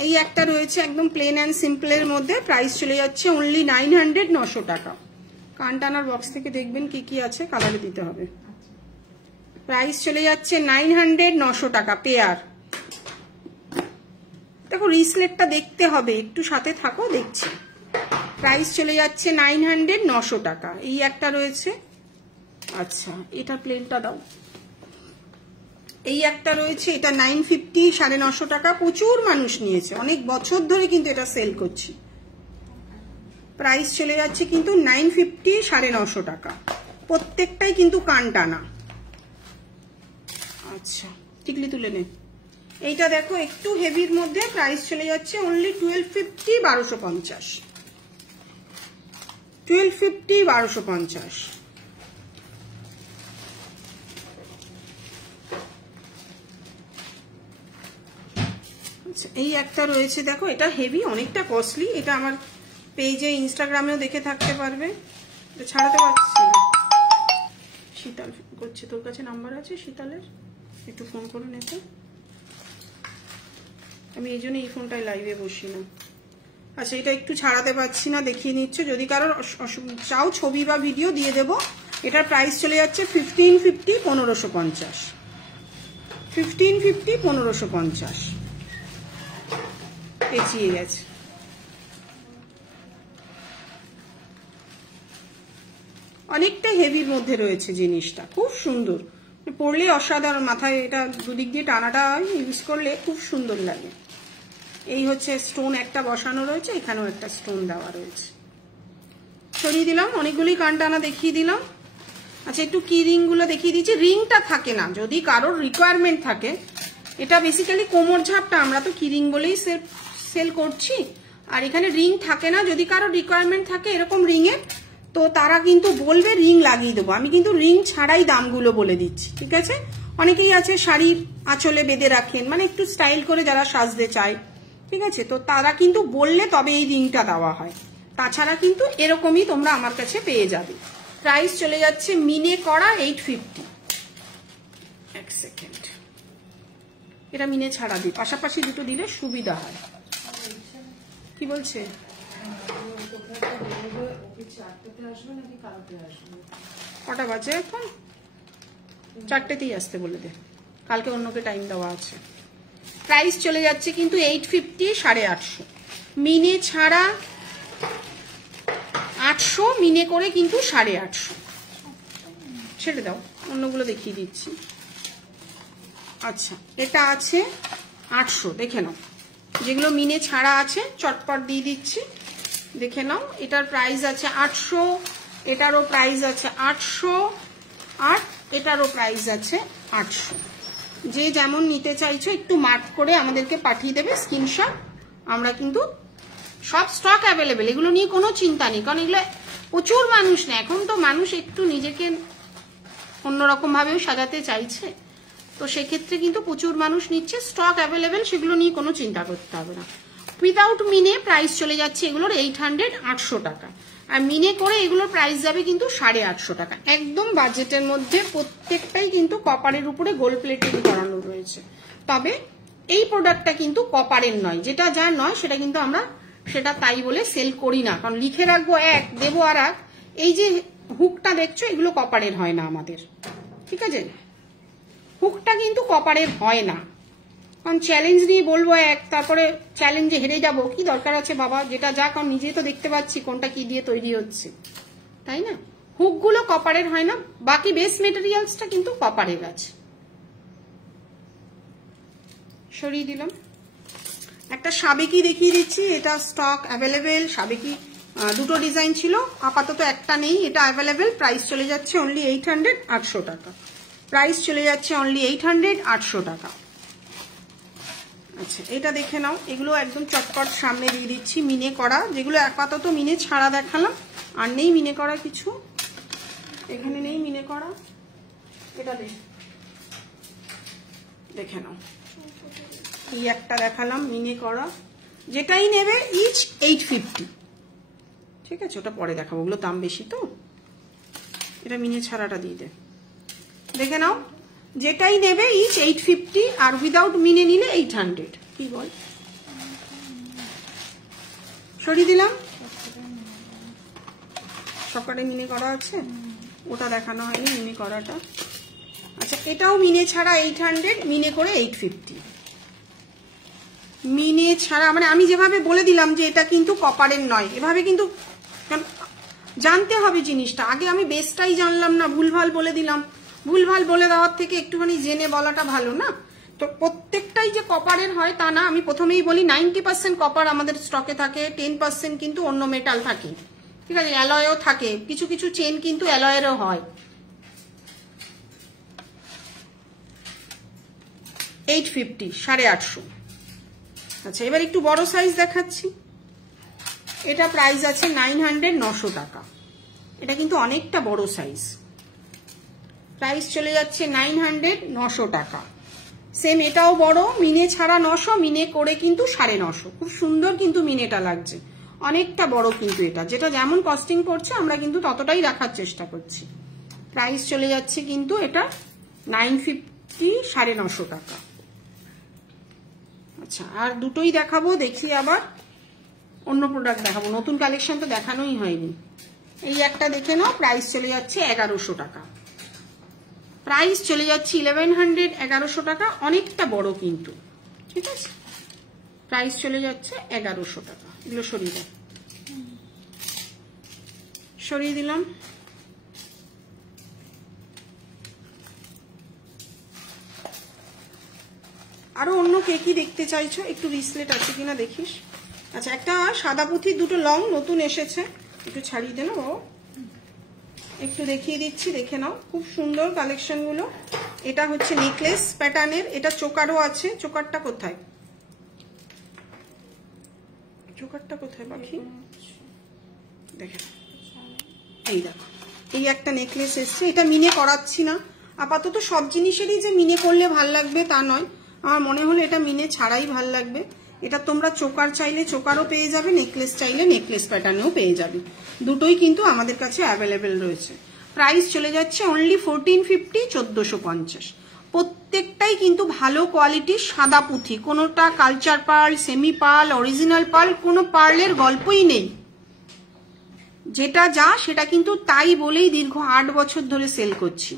এই একটা রয়েছে একদম প্লেন অ্যান্ড সিম্পলের মধ্যে, প্রাইস চলে যাচ্ছে অনলি 900, 900 টাকা। কানটানার বক্স থেকে দেখবেন কি কি আছে, কালারে দিতে হবে। প্রাইস চলে যাচ্ছে 900, 900 টাকা পেয়ার। দেখো রিসলেটটা দেখতে হবে, একটু সাথে থাকো, দেখছি। প্রাইস চলে যাচ্ছে 900, 900 টাকা। এই একটা রয়েছে, আচ্ছা এটা প্লেনটা দাও। এই একটা রয়েছে, এটা 950, 950 টাকা। প্রচুর মানুষ নিয়েছে, অনেক বছর ধরে কিন্তু এটা সেল করছি। প্রাইস চলে যাচ্ছে কিন্তু 950, 950 টাকা। প্রত্যেকটাই কিন্তু কানটানা। আচ্ছা, টিকলি তুলে নে। এইটা দেখো একটু হেভির মধ্যে, প্রাইস চলে যাচ্ছে অনলি 1250, 1250। 1250, 1250। আচ্ছা, এই একটা রয়েছে দেখো, এটা হেভি, অনেকটা কস্টলি। এটা আমার পেজে ইনস্টাগ্রামেও দেখে থাকতে পারবে, এটা ছাড়াতে পারছি না। শীতল করছে, তোর কাছে নাম্বার আছে শীতলের? একটু ফোন করে নে তো, আমি এই জন্য এই ফোনটায় লাইভে বসি না। আচ্ছা, এটা একটু ছাড়াতে পারছি না, দেখিয়ে নিচ্ছে, যদি কারোর চাও ছবি বা ভিডিও দিয়ে দেবো। এটার প্রাইস চলে যাচ্ছে 1550, 1550। 1550, 1550। পেঁচিয়ে গেছে। অনেকটা হেভির মধ্যে রয়েছে জিনিসটা, খুব সুন্দর, পরলে অসাধারণ। মাথায় এটা দুদিক দিয়ে টানাটা ইউজ করলে খুব সুন্দর লাগে। এই হচ্ছে স্টোন একটা বসানো রয়েছে, এখানেও একটা স্টোন দেওয়া রয়েছে। সরিয়ে দিলাম, অনেকগুলি কানটানা দেখিয়ে দিলাম। আচ্ছা, একটু কি রিং গুলো দেখিয়ে দিচ্ছি। রিংটা থাকে না, যদি কারোর রিকোয়ারমেন্ট থাকে। এটা বেসিক্যালি কোমর ঝাপটা, আমরা তো কি রিং বলেই সেল করছি। আর এখানে রিং থাকে না, যদি কারোর রিকোয়ারমেন্ট থাকে এরকম রিংয়ের, তো তারা কিন্তু বলবে রিং লাগিয়ে দেবো। আমি কিন্তু রিং ছাড়াই দামগুলো বলে দিচ্ছি, ঠিক আছে? অনেকেই আছে শাড়ি আঁচলে বেঁধে রাখেন, মানে একটু স্টাইল করে যারা সাজতে চায়, ঠিক আছে? তো তারা কিন্তু বললে তবে এই রিংটা দেওয়া হয়, তাছাড়া কিন্তু এরকমই তোমরা আমার কাছে পেয়ে যাবে। প্রাইস চলে যাচ্ছে মিনে করা 850। এক সেকেন্ড, এটা মিনে ছাড়া দিই, পাশাপাশি দুটো দিলে সুবিধা হয়। কি বলছে? কটা বাজে এখন? 4টেতেই আসতে বলে দে, কালকে অন্যকে টাইম দেওয়া আছে। প্রাইস চলে যাচ্ছে কিন্তু 850, 850। মিনে ছাড়া 800, মিনে করে কিন্তু 850। ছেড়ে দাও, অন্যগুলো দেখিয়ে দিচ্ছি। আচ্ছা, এটা আছে 800, দেখে নাও। যেগুলো মিনে ছাড়া আছে চটপট দিয়ে দিচ্ছি, দেখে নাও। এটার প্রাইস আছে 800, এটারও প্রাইস আছে 800, আর এটারও প্রাইস আছে 800। যে যেমন নিতে চাইছো একটু মার্ক করে আমাদেরকে পাঠিয়ে দেবে স্ক্রিনশট। আমরা কিন্তু সব স্টক অ্যাভেলেবেল, এগুলো নিয়ে কোনো চিন্তা নেই, কারণ এগুলো প্রচুর মানুষ নেয়। এখন তো মানুষ একটু নিজেকে অন্যরকম ভাবেও সাজাতে চাইছে, তো সেক্ষেত্রে কিন্তু প্রচুর মানুষ নিচ্ছে, স্টক অ্যাভেলেবেল, সেগুলো নিয়ে কোনো চিন্তা করতে হবে না। উইদাউট মিনে প্রাইস চলে যাচ্ছে এগুলোর 800, 800 টাকা, আর মিনে করে এগুলোর প্রাইস যাবে কিন্তু 850 টাকা, একদম বাজেটের মধ্যে। প্রত্যেকটাই কিন্তু কপারের উপরে গোল্ড প্লেটিং করানো রয়েছে। তবে এই প্রোডাক্টটা কিন্তু কপারের নয়, যেটা যা নয় সেটা কিন্তু আমরা সেটা তাই বলে সেল করি না, কারণ লিখে রাখবো এক, দেবো আর এক। এই যে হুকটা দেখছো, এগুলো কপারের হয় না আমাদের, ঠিক আছে? হুকটা কিন্তু কপারের হয় না, কারণ চ্যালেঞ্জ নিয়ে বলবো এক, তারপরে চ্যালেঞ্জে হেরে যাব, কি দরকার আছে বাবা? যেটা যা, কারণ নিজেই তো দেখতে পাচ্ছি কোনটা কি দিয়ে তৈরি হচ্ছে, তাই না? হুকগুলো কপারের হয় না, বাকি বেস মেটেরিয়ালসটা কিন্তু কপারের আছে। সরিয়ে দিলাম। একটা সাবেকি দেখিয়ে দিচ্ছি, এটা স্টক অ্যাভেলেবেল। সাবেকি দুটো ডিজাইন ছিল, আপাতত একটা নেই, এটা অ্যাভেলেবেল। প্রাইস চলে যাচ্ছে অনলি 800, 800 টাকা। প্রাইস চলে যাচ্ছে অনলি 800, 800 টাকা। আচ্ছা, এটা দেখে নাও, এগুলো একদম চটপট সামনে দিয়ে দিচ্ছি, মিনে করা, যেগুলো আপাতত মিনে ছাড়া দেখালাম, আর নেই মিনে করা কিছু, এখানে নেই মিনে করা। এটা দেখে নাও, এই একটা দেখালাম মিনে করা, যেটাই নেবে ইচ 850, ঠিক আছে? ওটা পরে দেখাবো, ওগুলো দাম বেশি তো। এটা মিনে ছাড়াটা দিয়ে দে, দেখে নাও। যেটাই নেবে ইচ 850, আর উইদাউট মিনে নিলে 800। কি বল, সরিয়ে দিলাম। সবকটাই মিনে করা আছে, ওটা দেখানো হয়নি মিনে করাটা। আচ্ছা, এটাও মিনে ছাড়া 800, মিনে করে 850। মিনে ছাড়া মানে আমি যেভাবে বলে দিলাম যে এটা কিন্তু কপারের নয়, এভাবে কিন্তু জানতে হবে জিনিসটা। আগে আমি বেসটাই জানলাম না, ভুলভাল বলে দিলাম। ভুলভাল বলে দেওয়ার থেকে একটুখানি জেনে বলাটা ভালো না? তো প্রত্যেকটাই যে কপারের হয় তা না। আমি প্রথমেই বলি 90% কপার আমাদের স্টকে থাকে, 10% কিন্তু অন্য মেটাল থাকে, ঠিক আছে? অ্যালয়ও থাকে, কিছু কিছু চেন কিন্তু অ্যালয়েরও হয়। 850, 850। আচ্ছা, এবার একটু বড় সাইজ দেখাচ্ছি। এটা প্রাইস আছে 900, 900 টাকা। এটা কিন্তু অনেকটা বড় সাইজ, প্রাইস চলে যাচ্ছে 900, 900 টাকা। সেম এটাও বড়, মিনে ছাড়া 900, মিনে করে কিন্তু 950। খুব সুন্দর কিন্তু মিনেটা লাগছে, অনেকটা বড় কিন্তু এটা, যেটা যেমন কস্টিং করছে আমরা কিন্তু ততটাই রাখার চেষ্টা করছি। প্রাইস চলে যাচ্ছে কিন্তু এটা 950, 950 টাকা। আচ্ছা, আর দুটোই দেখাবো, দেখি আবার অন্য প্রোডাক্ট দেখাবো, নতুন কালেকশন তো দেখানোই হয়নি। এই একটা দেখে নাও, প্রাইস চলে যাচ্ছে 1100 টাকা। প্রাইস চলে যাচ্ছে 1100, 1100 টাকা, অনেকটা বড় কিন্তু, ঠিক আছে? প্রাইস চলে যাচ্ছে 1100 টাকা। এগুলো সরিয়ে দাও, সরিয়ে দিলাম। আরো অন্য কে কি দেখতে চাইছো, একটু রিসলেট আছে কিনা দেখিস। আচ্ছা, একটা সাদা পুঁথির দুটো লং নতুন এসেছে, একটু ছাড়িয়ে দে না বাবা, একটু দেখিয়ে দিচ্ছি, দেখে নাও। খুব সুন্দর কালেকশন গুলো। এটা হচ্ছে নেকলেস প্যাটার্নের, এটা চোকারও আছে। চোকারটা কোথায়, চোকারটা কোথায় পাখি? দেখে, এই দেখো, এই একটা নেকলেস এসছে। এটা মিনে করাচ্ছি না, আপাতত সব জিনিসেরই যে মিনে করলে ভাল লাগবে তা নয়, আমার মনে হলো এটা মিনে ছাড়াই ভাল লাগবে। এটা তোমরা চোকার চাইলে চোকারও পেয়ে যাবে, নেকলেস চাইলে নেকলেস প্যাটার্নেও পেয়ে যাবে, দুটোই কিন্তু আমাদের কাছে অ্যাভেলেবেল রয়েছে। প্রাইস চলে যাচ্ছে অনলি 1450, 1450। প্রত্যেকটাই কিন্তু ভালো কোয়ালিটির সাদা পুঁথি, কোনোটা culture pearl, semi pearl, original pearl, কোনো পার্লের গল্পই নেই। যেটা যা সেটা কিন্তু তাই বলেই দীর্ঘ 8 বছর ধরে সেল করছি,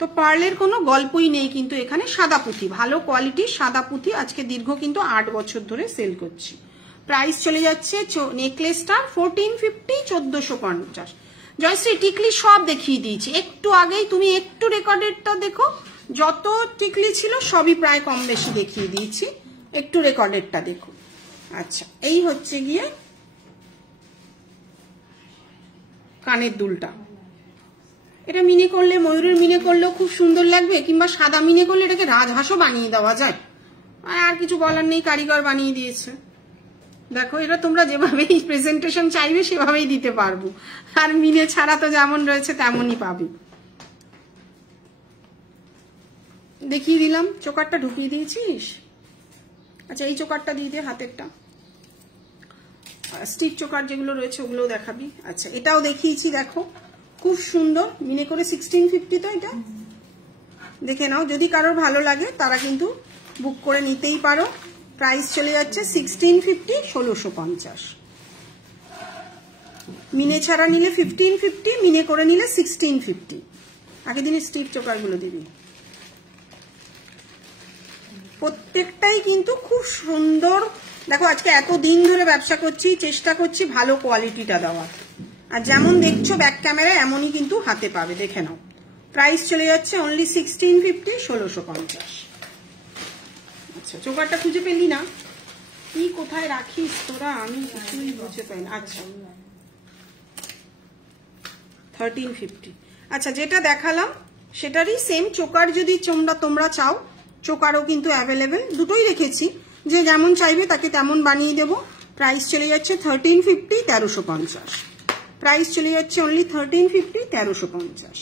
তো পার্লের কোনো গল্পই নেই কিন্তু এখানে। সাদা পুঁথি, ভালো কোয়ালিটির সাদা পুঁথি, আজকে দীর্ঘ কিন্তু 8 বছর ধরে সেল করছি। প্রাইস চলে যাচ্ছে নেকলেসটা 1450, 1450। জয়শ্রী টিকলি সব দেখিয়ে দিয়েছি একটু আগেই, তুমি একটু রেকর্ডেডটা দেখো, যত টিকলি ছিল সবই প্রায় কম বেশি দেখিয়ে দিয়েছি, একটু রেকর্ডেডটা দেখো। আচ্ছা, এই হচ্ছে গিয়ে কানের দুলটা। এটা মিনে করলে, ময়ূরের মিনে করলেও খুব সুন্দর লাগবে, কিংবা সাদা মিনে করলে এটাকে রাজহাঁসও বানিয়ে দেওয়া যায়। আর কিছু বলার নেই, কারিগর বানিয়ে দিয়েছে। দেখো, এটা তোমরা যেভাবেই প্রেজেন্টেশন চাইবে সেভাবেই দিতে পারবো, আর মিনে ছাড়া তো যেমন রয়েছে তেমনই পাবে। দেখিয়ে দিলাম, চোকারটা ঢুকিয়ে দিয়েছিস। আচ্ছা, এই চোকারটা দিয়ে দে, হাতেরটা। স্টিচ চোকার যেগুলো রয়েছে ওগুলোও দেখাবি। আচ্ছা, এটাও দেখিয়েছি, দেখো খুব সুন্দর মিনে করে 1650। তো এটা দেখে নাও, যদি কারোর ভালো লাগে তারা কিন্তু বুক করে নিতেই পারো। প্রাইস চলে যাচ্ছে 1650, 1650। মিনে ছাড়া নিলে 1550, মিনে করে নিলে 1650। আগের দিনে স্টিচ চোকারগুলো দিবি। প্রত্যেকটাই কিন্তু খুব সুন্দর। দেখো, আজকে এত দিন ধরে ব্যবসা করছি, চেষ্টা করছি ভালো কোয়ালিটিটা দেওয়ার, আর যেমন দেখছো ব্যাক ক্যামেরায় এমনই কিন্তু হাতে পাবে। দেখে নাও, প্রাইস চলে যাচ্ছে অনলি 1650, 1650। আচ্ছা, চোকারটা খুঁজে পেলি না, কি কোথায় রাখিস তোরা, আমি কিছুই বুঝে পাই না। আচ্ছা, 1350। আচ্ছা, যেটা দেখালাম সেটারই সেম চোকার, যদি তোমরা চাও চোকারও কিন্তু অ্যাভেলেবেল, দুটোই রেখেছি, যে যেমন চাইবে তাকে তেমন বানিয়ে দেবো। প্রাইস চলে যাচ্ছে 1350, 1350। প্রাইস চলে যাচ্ছে অনলি 1350, 1350।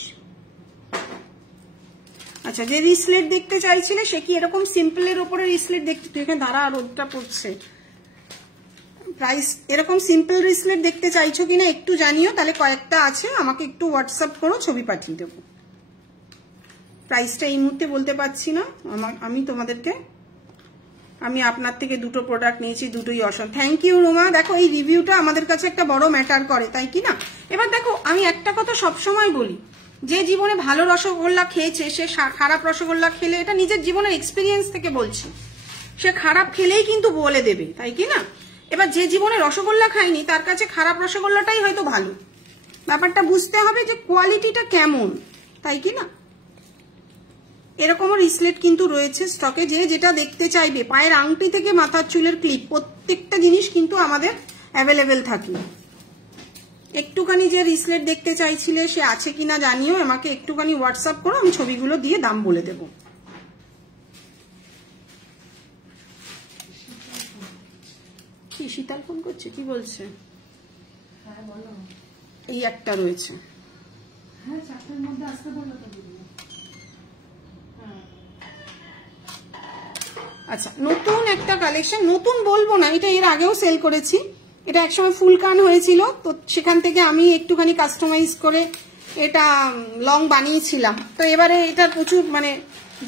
আচ্ছা, যে রিসলেট দেখতে চাইছিলে সে কি এরকম সিম্পলের ওপরে রিসলেট দেখতে, তুই এখানে দাঁড়া, রোদটা পড়ছে। প্রাইস এরকম সিম্পল রিসলেট দেখতে চাইছো কিনা একটু জানিও, তাহলে কয়েকটা আছে, আমাকে একটু হোয়াটসঅ্যাপ করো, ছবি পাঠিয়ে দেবো। প্রাইসটা এই মুহূর্তে বলতে পারছি না, আমি আপনার থেকে দুটো প্রোডাক্ট নিয়েছি, দুটোই অসাধারণ। Thank you Roma. দেখো, এই রিভিউটা আমাদের কাছে একটা বড় ম্যাটার করে, তাই কি না? এবার দেখো, আমি একটা কথা সবসময় বলি, যে জীবনে ভালো রসগোল্লা খেয়েছে সে খারাপ রসগোল্লা খেলে, এটা নিজের জীবনের এক্সপিরিয়েন্স থেকে বলছি, সে খারাপ খেলেই কিন্তু বলে দেবে, তাই কি না? এবার যে জীবনে রসগোল্লা খায়নি তার কাছে খারাপ রসগোল্লাটাই হয়তো ভালো। ব্যাপারটা বুঝতে হবে যে কোয়ালিটিটা কেমন, তাই কি না? এরকমও রিসলেট কিন্তু রয়েছে স্টকে, যে যেটা দেখতে চাইবে, পায়ের আংটি থেকে মাথার চুলের ক্লিপ, প্রত্যেকটা জিনিস কিন্তু আমাদের অ্যাভেলেবেল থাকে। একটুখানি যে রিসলেট দেখতে চাইছিলে সে আছে কিনা জানিও, আমাকে একটুখানি হোয়াটসঅ্যাপ করো, আমি ছবিগুলো দিয়ে দাম বলে দেব। কি শীতল ফোন করছে, কি বলছে? এই একটা রয়েছে, আচ্ছা, নতুন একটা কালেকশন, নতুন বলবো না, এটা এর আগেও সেল করেছি। এটা একসময় ফুল কান হয়েছিল, তো সেখান থেকে আমি একটুখানি কাস্টমাইজ করে এটা লং বানিয়েছিলাম। তো এবারে এটা প্রচুর, মানে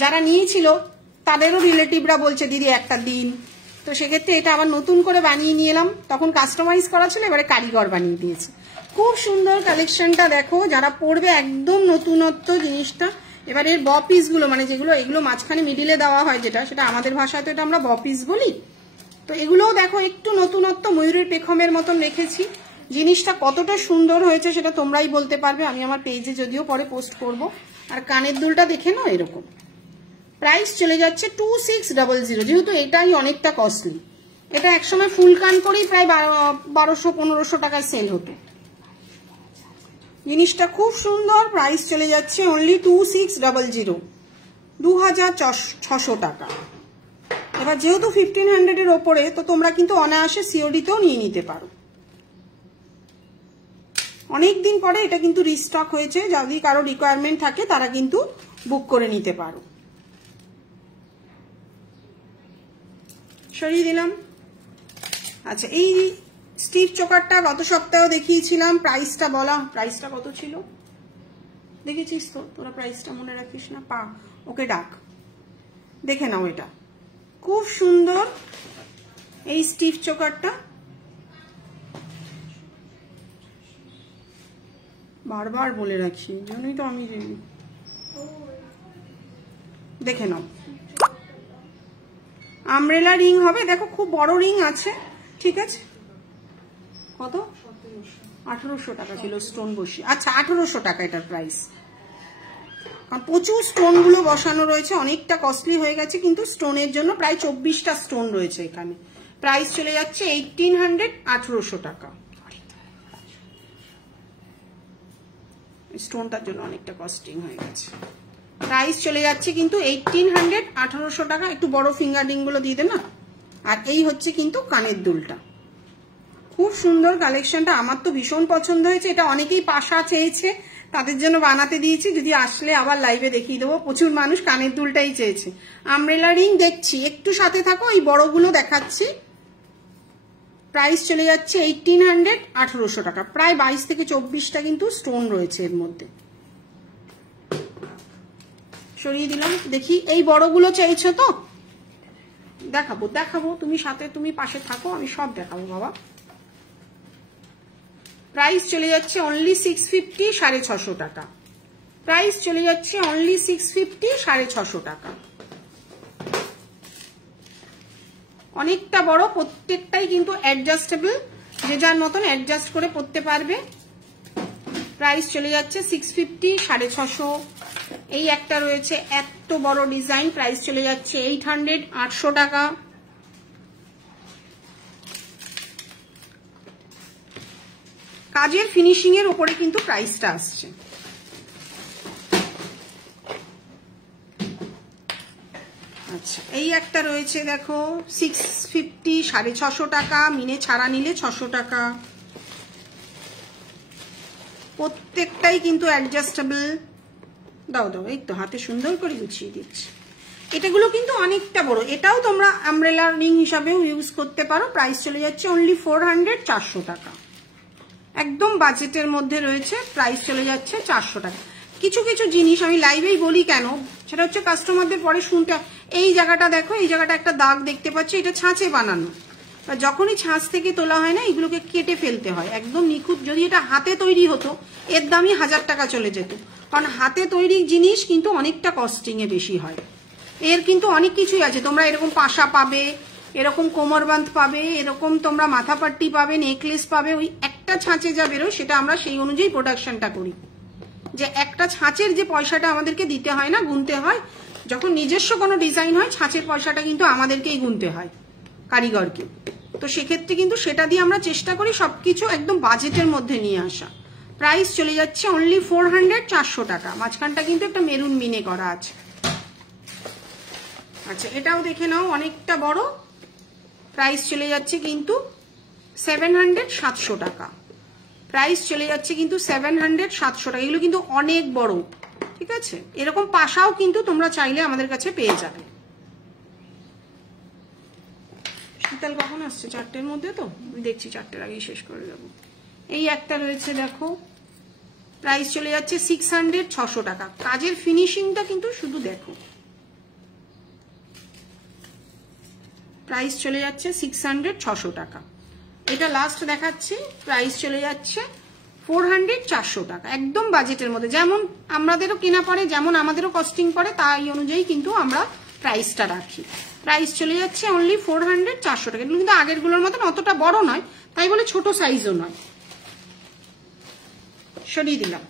যারা নিয়েছিল তাদেরও রিলেটিভরা বলছে দিদি একটা দিন, তো সেক্ষেত্রে এটা আবার নতুন করে বানিয়ে নিয়ে এলাম। তখন কাস্টমাইজ করা ছিল, এবারে কারিগর বানিয়ে দিয়েছে। খুব সুন্দর কালেকশনটা, দেখো যারা পড়বে একদম নতুনত্ব জিনিসটা। এবার এর বপিস গুলো, মানে যেগুলো এগুলো মাঝখানে মিডিলে দেওয়া হয়, যেটা সেটা আমাদের ভাষায় তো এটা আমরা বপিস বলি। তো এগুলোও দেখো একটু নতুনত্ব, ময়ূরের পেখমের মতন রেখেছি। জিনিসটা কতটা সুন্দর হয়েছে সেটা তোমরাই বলতে পারবে, আমি আমার পেজে যদিও পরে পোস্ট করব। আর কানের দুলটা দেখে নাও, এরকম। প্রাইস চলে যাচ্ছে 2600, যেহেতু এটাই অনেকটা কস্টলি। এটা একসময় ফুল কান করেই প্রায় 1200-1500 টাকায় সেল হতো। জিনিসটা খুব সুন্দর, প্রাইস চলে যাচ্ছে অনলি 2600, 2600 টাকা। এবার যেহেতু 1500 এর ওপরে, তো তোমরা কিন্তু অনায়াসে সিওডিতেও নিয়ে নিতে পারো। অনেকদিন পরে এটা কিন্তু রিস্টক হয়েছে, যদি কারো রিকোয়ারমেন্ট থাকে তারা কিন্তু বুক করে নিতে পারো। সরিয়ে দিলাম। আচ্ছা, এই স্টিভ চোকারটা গত সপ্তাহে দেখিয়েছিলাম, প্রাইসটা বলা, প্রাইসটা কত ছিল দেখেছিস তো? তোরা প্রাইসটা মনে রাখিস না? ওকে ডাক, দেখে নাও। এটা খুব সুন্দর, এই স্টিভ চোকারটা বারবার বলে রাখি, জন্যই তো আমি দেখে নাও। আমব্রেলা রিং হবে, দেখো খুব বড় রিং আছে, ঠিক আছে, কত 1800 টাকা ছিল স্টোন বসিয়ে। আচ্ছা 1800 টাকা এটার প্রাইস, কারণ প্রচুর স্টোন গুলো বসানো রয়েছে, অনেকটা কস্টলি হয়ে গেছে, কিন্তু স্টোনের জন্য প্রায় 24টা স্টোন রয়েছে এখানে। প্রাইস চলে যাচ্ছে 1800, 1800 টাকা। স্টোনটার জন্য অনেকটা কস্টিং হয়ে গেছে। প্রাইস চলে যাচ্ছে কিন্তু 1800, 1800 টাকা। একটু বড় ফিঙ্গার রিং গুলো দিয়ে দেন না। আর এই হচ্ছে কিন্তু কানের দুলটা, খুব সুন্দর কালেকশনটা, আমার তো ভীষণ পছন্দ হয়েছে। এটা অনেকেই পাশা চেয়েছে, তাদের জন্য বানাতে দিয়েছি, যদি আসলে আবার লাইভে দেখিয়ে দেবো। প্রচুর মানুষ কানের দুলটাই চেয়েছে। আমব্রেলা রিং দেখছি, একটু সাথে থাকো, এই বড়গুলো দেখাচ্ছি। প্রাইস চলে যাচ্ছে 1800, 1800 টাকা। প্রায় 22 থেকে 24টা কিন্তু স্টোন রয়েছে এর মধ্যে। সরিয়ে দিলাম, দেখি এই বড়গুলো চাইছো তো, দেখাবো দেখাবো, তুমি সাথে, তুমি পাশে থাকো, আমি সব দেখাবো বাবা। প্রাইস চলে যাচ্ছে অনলি 650, 650 টাকা। প্রাইস চলে যাচ্ছে অনলি 650, 650 টাকা। অনেকটা বড়, প্রত্যেকটাই কিন্তু অ্যাডজাস্টেবল, যে যার মতন অ্যাডজাস্ট করে পরতে পারবে। প্রাইস চলে যাচ্ছে 650, 650। এই একটা রয়েছে এত বড় ডিজাইন, প্রাইস চলে যাচ্ছে 800, 800 টাকা। কাজের ফিনিশিং এর উপরে কিন্তু প্রাইসটা আসছে। আচ্ছা এই একটা রয়েছে দেখো 650, 650 টাকা। মিনে ছাড়া নিলে 600 টাকা। প্রত্যেকটাই কিন্তু অ্যাডজাস্টেবল। দাও দাও, এই তো হাতে সুন্দর করে গুছিয়ে দিচ্ছি। এটাগুলো কিন্তু অনেকটা বড়, এটাও তোমরা আমব্রেলা রিং হিসাবেও ইউজ করতে পারো। প্রাইস চলে যাচ্ছে অনলি 400, 400 টাকা। একদম বাজেটের মধ্যে রয়েছে, প্রাইস চলে যাচ্ছে 400 টাকা। কিছু কিছু জিনিস আমি লাইভেই বলি কেন, সেটা হচ্ছে কাস্টমারদের পরে শুনতে। এই জায়গাটা দেখো, এই জায়গাটা একটা দাগ দেখতে পাচ্ছি, এটা ছাঁচে বানানো। যখনই ছাঁচ থেকে তোলা হয় না, এগুলোকে কেটে ফেলতে হয় একদম নিখুঁত। যদি এটা হাতে তৈরি হতো, এর দামই 1000 টাকা চলে যেত, কারণ হাতে তৈরি জিনিস কিন্তু অনেকটা কস্টিং এ বেশি হয়। এর কিন্তু অনেক কিছুই আছে, তোমরা এরকম পাশা পাবে, এরকম কোমরবান্ধ পাবে, এরকম তোমরা মাথাপাট্টি পাবে, নেকলেস পাবে। ওই একটা ছাঁচে যা বেরোয় সেটা আমরা সেই অনুযায়ী প্রোডাকশনটা করি। যে একটা ছাঁচের যে পয়সাটা আমাদেরকে দিতে হয় না, গুনতে হয়। যখন নিজস্ব কোনো ডিজাইন হয়, ছাঁচের পয়সাটা কিন্তু আমাদেরকেই গুনতে হয়, কারিগরকে। তো সেক্ষেত্রে কিন্তু সেটা দিয়ে আমরা চেষ্টা করি সবকিছু একদম বাজেটের মধ্যে নিয়ে আসা। প্রাইস চলে যাচ্ছে অনলি 400, 400 টাকা। মাঝখানটা কিন্তু একটা মেরুন মিনে করা আছে। আচ্ছা এটাও দেখে নাও, অনেকটা বড়। প্রাইস চলে যাচ্ছে কিন্তু 700, 700 টাকা। প্রাইস চলে যাচ্ছে কিন্তু 700, 700 টাকা। এগুলো কিন্তু অনেক বড়, ঠিক আছে। এরকম পাশাও কিন্তু তোমরা চাইলে আমাদের কাছে পেয়ে যাবে। শীতল কখন আসছে? 4টের মধ্যে তো, আমি দেখছি 4টের আগেই শেষ করে দেবো। এই একটা রয়েছে দেখো, প্রাইস চলে যাচ্ছে 600, 600 টাকা। কাজের ফিনিশিংটা কিন্তু শুধু দেখো। প্রাইস চলে যাচ্ছে 600, 600 টাকা। এটা লাস্ট দেখাচ্ছি, প্রাইস চলে যাচ্ছে 400, 400 টাকা। একদম বাজেটের মধ্যে, যেমন আমাদেরও কেনা পড়ে, যেমন আমাদেরও কস্টিং পড়ে, তাই অনুযায়ী কিন্তু আমরা প্রাইসটা রাখি। প্রাইস চলে যাচ্ছে অনলি 400, 400 টাকা। এগুলো কিন্তু আগের গুলোর মতন অতটা বড় নয়, তাই বলে ছোট সাইজও নয়। সরিয়ে দিলাম।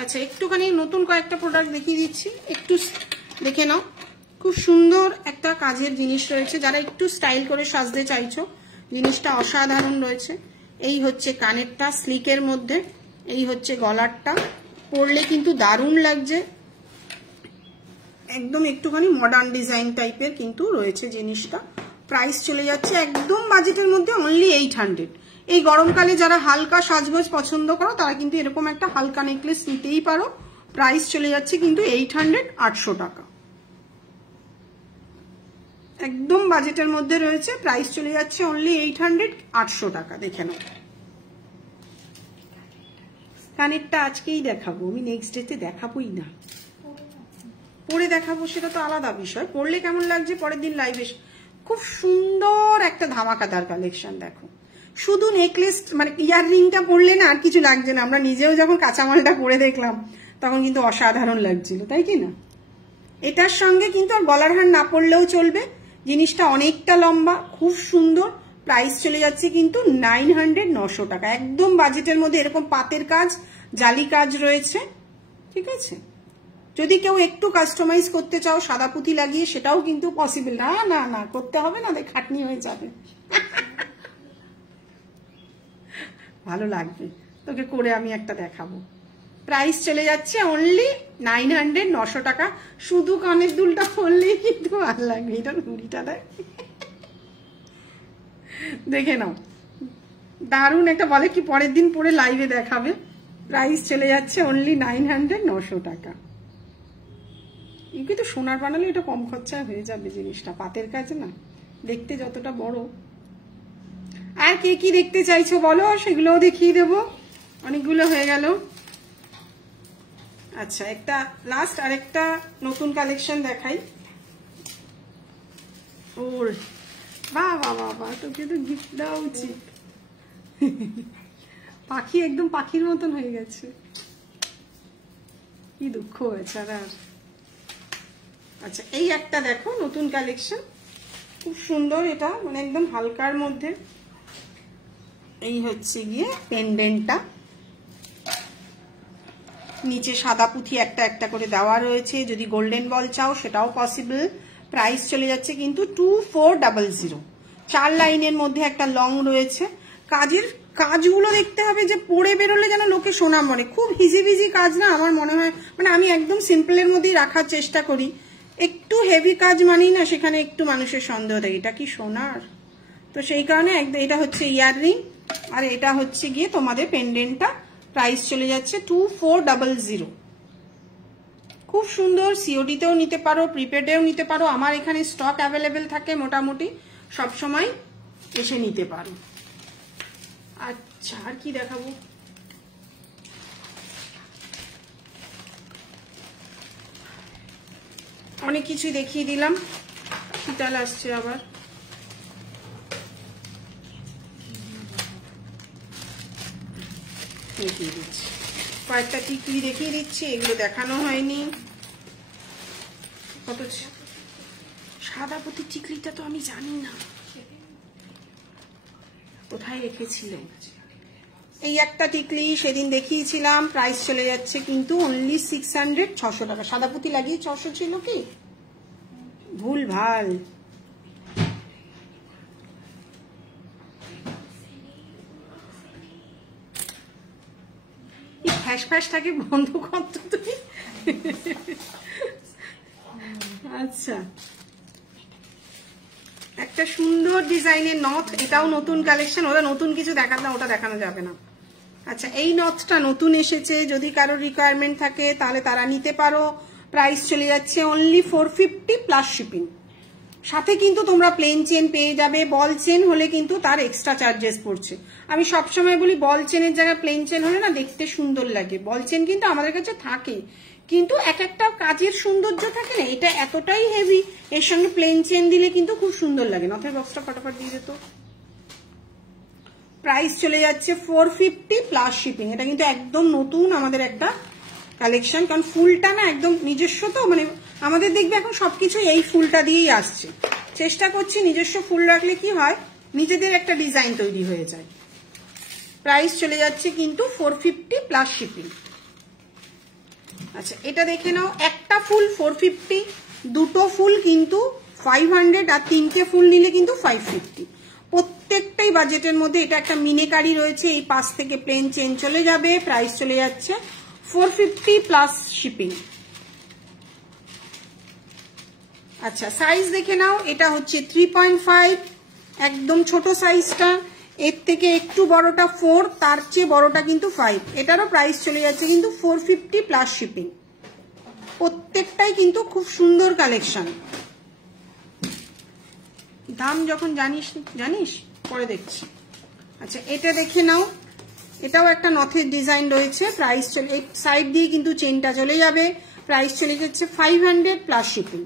আচ্ছা একটুখানি নতুন কয়েকটা প্রোডাক্ট দেখিয়ে দিচ্ছি, একটু দেখে নাও। খুব সুন্দর একটা কাজের জিনিস রয়েছে, যারা একটু স্টাইল করে সাজতে চাইছো, জিনিসটা অসাধারণ রয়েছে। এই হচ্ছে কানেরটা স্লিকের মধ্যে, এই হচ্ছে গলারটা, পরলে কিন্তু দারুণ লাগছে। একদম একটুখানি মডার্ন ডিজাইন টাইপের কিন্তু রয়েছে জিনিসটা। প্রাইস চলে যাচ্ছে একদম বাজেটের মধ্যে অনলি 800। এই গরমকালে যারা হালকা সাজগোজ পছন্দ করো, তারা কিন্তু এরকম একটা হালকা নেকলেস নিতেই পারো। প্রাইস চলে যাচ্ছে কিন্তু 800, 800 টাকা। একদম বাজেটের মধ্যে রয়েছে, প্রাইস চলে যাচ্ছে অনলি 800, 800 টাকা। দেখে নাও। কানেরটা আজকেই দেখাবো, আমি নেক্সট ডেতে দেখাবোই না, পরে দেখাবো, সেটা তো আলাদা বিষয়। পরলে কেমন লাগছে পরের দিন লাইভে। খুব সুন্দর একটা ধামাকাদার কালেকশন দেখো। শুধু নেকলেস মানে ইয়ার রিংটা পরলে না আর কিছু লাগছে না। আমরা নিজেও যখন কাঁচামালটা পরে দেখলাম, তখন কিন্তু অসাধারণ লাগছিল, তাই কি না? এটার সঙ্গে কিন্তু আর গলার হার না পরলেও চলবে। জিনিসটা অনেকটা লম্বা, খুব সুন্দর। প্রাইস চলে যাচ্ছে কিন্তু 900 900 টাকা, একদম বাজেটের মধ্যে। এরকম পাতের কাজ, জালি কাজ রয়েছে, ঠিক আছে। যদি কেউ একটু কাস্টমাইজ করতে চাও সাদা পুঁতি লাগিয়ে, সেটাও কিন্তু পসিবল। না না না, করতে হবে না, খাটনি হয়ে যাবে। ভালো লাগবে তোকে করে, আমি একটা দেখাবো। প্রাইস চলে যাচ্ছে অনলি 900 900 টাকা। শুধু কানের দুলটা পরলেই কিন্তু ভালো লাগবে। এটা নুড়িটা দেখে নাও, দারুণ একটা। বলে কি পরের দিন পরে লাইভে দেখাবে। প্রাইস চলে যাচ্ছে অনলি 900 900 টাকা। কিন্তু সোনার বানালে এটা কম খরচায় হয়ে যাবে জিনিসটা, পাতের কাজ না, দেখতে যতটা বড়। আর কে কি দেখতে চাইছো বলো, সেগুলোও দেখিয়ে দেবো। অনেকগুলো হয়ে গেল। আচ্ছা, একটা লাস্ট আরেকটা নতুন কালেকশন দেখাই। ওর বাবা বাবা, তোকে তো গিফট দেওয়া উচিত। পাখি, একদম পাখির মতন হয়ে গেছে, কি দুঃখ হয়েছে আর। আচ্ছা, এই একটা দেখো নতুন কালেকশন, খুব সুন্দর। এটা মানে একদম হালকার মধ্যে। এই হচ্ছে গিয়ে পেন্ডেন্টটা, নিচে সাদা পুঁথি একটা একটা করে দেওয়া রয়েছে। যদি গোল্ডেন বল চাও সেটাও পসিবল। প্রাইস চলে যাচ্ছে কিন্তু 2400। 4 লাইনের মধ্যে একটা লং রয়েছে। কাজের কাজগুলো দেখতে হবে যে পরে বেরোলে যেন লোকে সোনা মনে। খুব হিজিবিজি কাজ না, আমার মনে হয়। মানে আমি একদম সিম্পলের মধ্যেই রাখার চেষ্টা করি। একটু হেভি কাজ মানেই না সেখানে একটু মানুষের সন্দেহ থাকে, এটা কি সোনার। তো সেই কারণে এটা হচ্ছে ইয়াররিং, আর এটা হচ্ছে গিয়ে তোমাদের পেন্ডেন্টটা। প্রাইস চলে যাচ্ছে 2400। খুব সুন্দর। সিওডিতেও নিতে পারো, প্রিপেডেও নিতে পারো। আমার এখানে স্টক অ্যাভেলেবেল থাকে মোটামুটি, সবসময় এসে নিতে পারো। আচ্ছা, আর কি দেখাবো? অনেক কিছু দেখিয়ে দিলাম। শীতাল আসছে আবার। দেখিয়ে দিচ্ছি কয়েকটা টিকলি, দেখিয়ে দিচ্ছি। এগুলো দেখানো হয়নি। কত সাদা পুঁতির টিকলিটা তো আমি জানি না কোথায় রেখেছিলেন। এই একটা টিকলি সেদিন দেখিয়েছিলাম, প্রাইস চলে যাচ্ছে কিন্তু অনলি 600 600 টাকা। সাদা পুঁতি লাগিয়ে 600 ছিল কি, ভুল ভাল। ফ্যাস ফ্যাসটাকে বন্ধ করতো তুমি। আচ্ছা, একটা সুন্দর ডিজাইনের নথ, এটাও নতুন কালেকশন। ওটা নতুন কিছু দেখানো, ওটা দেখানো যাবে না। আচ্ছা, এই নথটা নতুন এসেছে। যদি কারোর রিকোয়ারমেন্ট থাকে তাহলে তারা নিতে পারো। প্রাইস চলে যাচ্ছে অনলি 450 প্লাস শিপিং। সাথে কিন্তু তোমরা প্লেন চেন পেয়ে যাবে। বল চেন হলে কিন্তু তার এক্সট্রা চার্জেস পড়ছে। আমি সবসময় বলি বল চেনের জায়গায় প্লেন চেন হলে না দেখতে সুন্দর লাগে। বল চেন কিন্তু আমাদের কাছে থাকে, কিন্তু এক একটা কাজের সৌন্দর্য থাকে না। এটা এতটাই হেভি, এর সঙ্গে প্লেন চেন দিলে কিন্তু খুব সুন্দর লাগে। নথের বক্সটা ফটাফট দিয়ে যেত। প্রাইস চলে যাচ্ছে 450 প্লাস শিপিং। এটা কিন্তু একদম নতুন আমাদের একটা কালেকশন, কারণ ফুলটা না একদম নিজস্ব। তো মানে আমাদের দেখবে এখন সবকিছু এই ফুলটা দিয়েই আসছে। চেষ্টা করছি নিজস্ব ফুল রাখলে কি হয়, নিজেদের একটা ডিজাইন তৈরি হয়ে যায়। প্রাইস চলে যাচ্ছে কিন্তু 450 প্লাস শিপিং। আচ্ছা, এটা দেখে নাও। একটা ফুল 450, দুটো ফুল কিন্তু 500, আর তিনটে ফুল নিলে কিন্তু 550। প্রত্যেকটাই বাজেটের মধ্যে। এটা একটা মিনেকারি রয়েছে, এই পাশ থেকে প্লেন চেন চলে যাবে। প্রাইস চলে যাচ্ছে 450 প্লাস শিপিং। আচ্ছা, সাইজ দেখে নাও। এটা হচ্ছে 3.5, একদম ছোট সাইজটা। এর থেকে একটু বড়টা 4, তার চেয়ে বড়টা কিন্তু 5। এটারও প্রাইস চলে যাচ্ছে কিন্তু 450 প্লাস শিপিং। প্রত্যেকটাই কিন্তু খুব সুন্দর কালেকশন। দাম যখন জানিস পরে দেখছি। আচ্ছা, এটা দেখে নাও। এটাও একটা নথের ডিজাইন রয়েছে। প্রাইস চলে, এই সাইড দিয়ে কিন্তু চেনটা চলে যাবে। প্রাইস চলে যাচ্ছে 500 প্লাস শিপিং।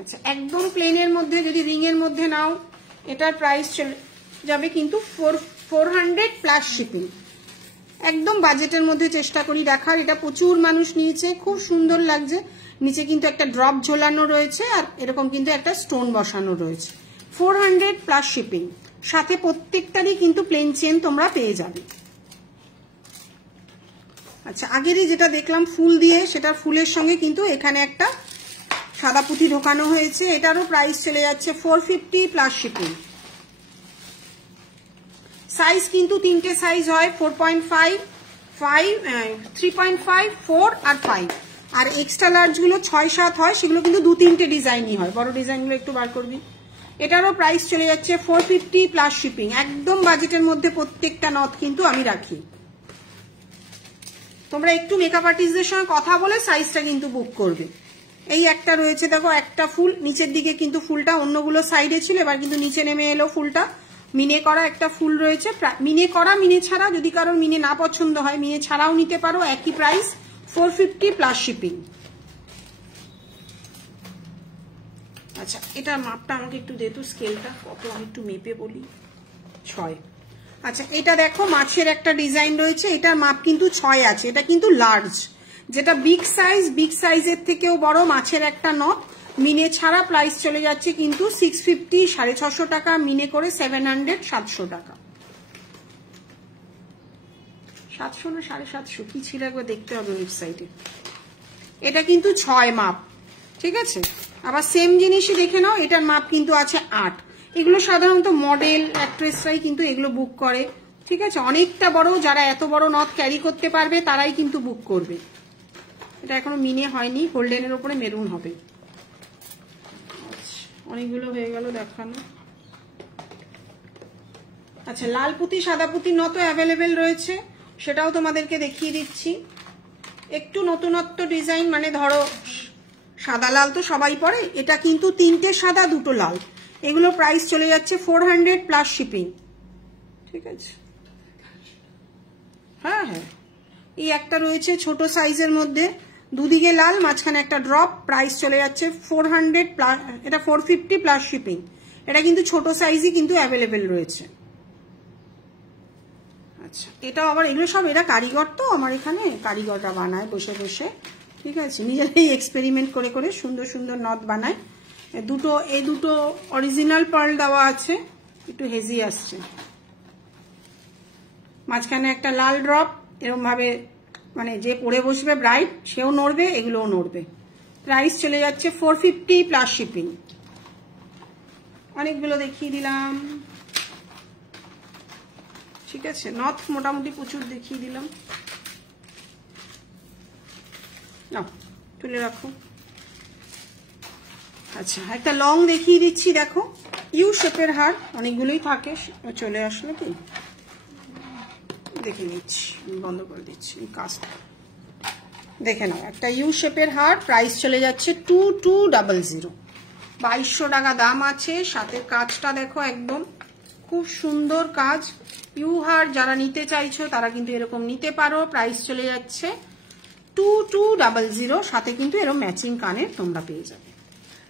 আচ্ছা, একদম প্লেনের মধ্যে যদি রিং এর মধ্যে নাও, এটার প্রাইস চলে যাবে কিন্তু 400 প্লাস শিপিং। একদম বাজেটের মধ্যে চেষ্টা করি রাখার। এটা প্রচুর মানুষ নিয়েছে, খুব সুন্দর লাগছে। নিচে কিন্তু একটা ড্রপ ঝোলানো রয়েছে, আর এরকম কিন্তু একটা স্টোন বসানো রয়েছে। 400 প্লাস শিপিং, সাথে প্রত্যেকটারই কিন্তু প্লেন চেন তোমরা পেয়ে যাবে। আচ্ছা, আগেরই যেটা দেখলাম ফুল দিয়ে, সেটা ফুলের সঙ্গে কিন্তু এখানে একটা সাদা পুঁথি ঢোকানো হয়েছে। এটারও প্রাইস চলে যাচ্ছে 450 প্লাস শিপিং। সাইজ কিন্তু তিনটে সাইজ হয়, 4.5, 5, 3.5, 4 আর 5। আর এক্সট্রা লার্জ গুলো 6-7 হয়, সেগুলো কিন্তু 2-3টে ডিজাইনই হয়। বড় ডিজাইনগুলো একটু বার করবি। এটারও প্রাইস চলে যাচ্ছে 450 প্লাস শিপিং। একদম বাজেটের মধ্যে প্রত্যেকটা নথ কিন্তু আমি রাখি। তোমরা একটু মেকআপ আর্টিস্টদের সঙ্গে কথা বলে সাইজটা কিন্তু বুক করবে। এই একটা রয়েছে দেখো, একটা ফুল নিচের দিকে কিন্তু ফুলটা অন্যগুলো সাইডে ছিল, এবার কিন্তু নিচে নেমে এলো ফুলটা। মিনে করা একটা ফুল রয়েছে, মিনে করা মিনে ছাড়া, যদি কারোর মিনে না পছন্দ হয় মিনে ছাড়াও নিতে পারো, একই প্রাইস 450 প্লাস শিপিং। আচ্ছা, এটার মাপটা আমাকে একটু দে তো, স্কেলটা কত আমি একটু মেপে বলি। 6। আচ্ছা, এটা দেখো মাছের একটা ডিজাইন রয়েছে, এটার মাপ কিন্তু 6 আছে। এটা কিন্তু লার্জ, যেটা বিগ সাইজের থেকেও বড় মাছের একটা নথ। মিনে ছাড়া প্রাইস চলে যাচ্ছে কিন্তু 650, 650 টাকা, মিনে করে 700, 700 টাকা। 700 না 750 কি ছিল একবার দেখতে হবে ওয়েবসাইটে। এটা কিন্তু 6 মাপ, ঠিক আছে। আবার সেম জিনিসই দেখে নাও, এটার মাপ কিন্তু আছে 8। এগুলো সাধারণত মডেল অ্যাক্ট্রেসরাই কিন্তু এগুলো বুক করে, ঠিক আছে। অনেকটা বড়, যারা এত বড় নথ ক্যারি করতে পারবে তারাই কিন্তু বুক করবে। এটা এখনো মিনে হয়নি, গোল্ডেনের উপরে মেরুন হবে। অনেকগুলো হয়ে গেল দেখানো। আচ্ছা, লাল পুঁতি সাদা পুঁতির নথ অ্যাভেলেবেল রয়েছে, সেটাও তোমাদেরকে দেখিয়ে দিচ্ছি। একটু নতুনত্ব ডিজাইন, মানে ধরো সাদা লাল তো সবাই পরে, এটা কিন্তু 3টে সাদা 2টো লাল। এগুলো প্রাইস চলে যাচ্ছে 400 প্লাস শিপিং, ঠিক আছে। হ্যাঁ হ্যাঁ, এই একটা রয়েছে ছোট সাইজের মধ্যে, দুদিকে লাল, মাঝখানে একটা ড্রপ, প্রাইস চলে যাচ্ছে 400 প্লাস, এটা 450 প্লাস শিপিং। এটা কিন্তু ছোট সাইজই কিন্তু অ্যাভেলেবেল রয়েছে। আচ্ছা, এটা আবার এগুলো সব এরা কারিগর, তো আমার এখানে কারিগররা বানায় বসে বসে, ঠিক আছে। নিজেরাই এক্সপেরিমেন্ট করে করে সুন্দর সুন্দর নথ বানায়। এই দুটো অরিজিনাল পার্ল দেওয়া আছে, একটু হেজি আসছে। মাঝখানে একটা লাল ড্রপ, এরকম ভাবে মানে যে পরে বসবে ব্রাইট সেও নড়বে, এগুলোও নড়বে। প্রাইস চলে যাচ্ছে 450 প্লাস শিপিং। অনেকগুলো দেখিয়ে দিলাম, ঠিক আছে। নথ মোটামুটি প্রচুর দেখিয়ে দিলাম। নাও তুলে রাখো। আচ্ছা, একটা লং দেখিয়ে দিচ্ছি, দেখো ইউ শেপের হার, অনেকগুলোই থাকে। চলে আসলো কি দেখে নিচ্ছি, বন্ধ করে দিচ্ছি কাজটা। দেখে নাও, একটা ইউ শেপের হার, প্রাইস চলে যাচ্ছে 2200, 2200 টাকা দাম আছে। সাথে কাজটা দেখো, একদম খুব সুন্দর কাজ। ইউ হার যারা নিতে চাইছো তারা কিন্তু এরকম নিতে পারো। প্রাইস চলে যাচ্ছে 2200, সাথে কিন্তু এরকম ম্যাচিং কানের তোমরা পেয়ে যাবে।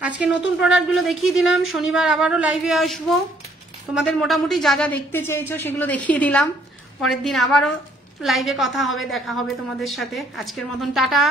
আজকে নতুন প্রোডাক্টগুলো দেখিয়ে দিলাম। শনিবার আবারও লাইভে আসবো, তোমাদের মোটামুটি যা যা দেখতে চেয়েছো সেগুলো দেখিয়ে দিলাম। পরের দিন আবারও লাইভে কথা হবে, দেখা হবে তোমাদের সাথে। আজকের মতন টাটা।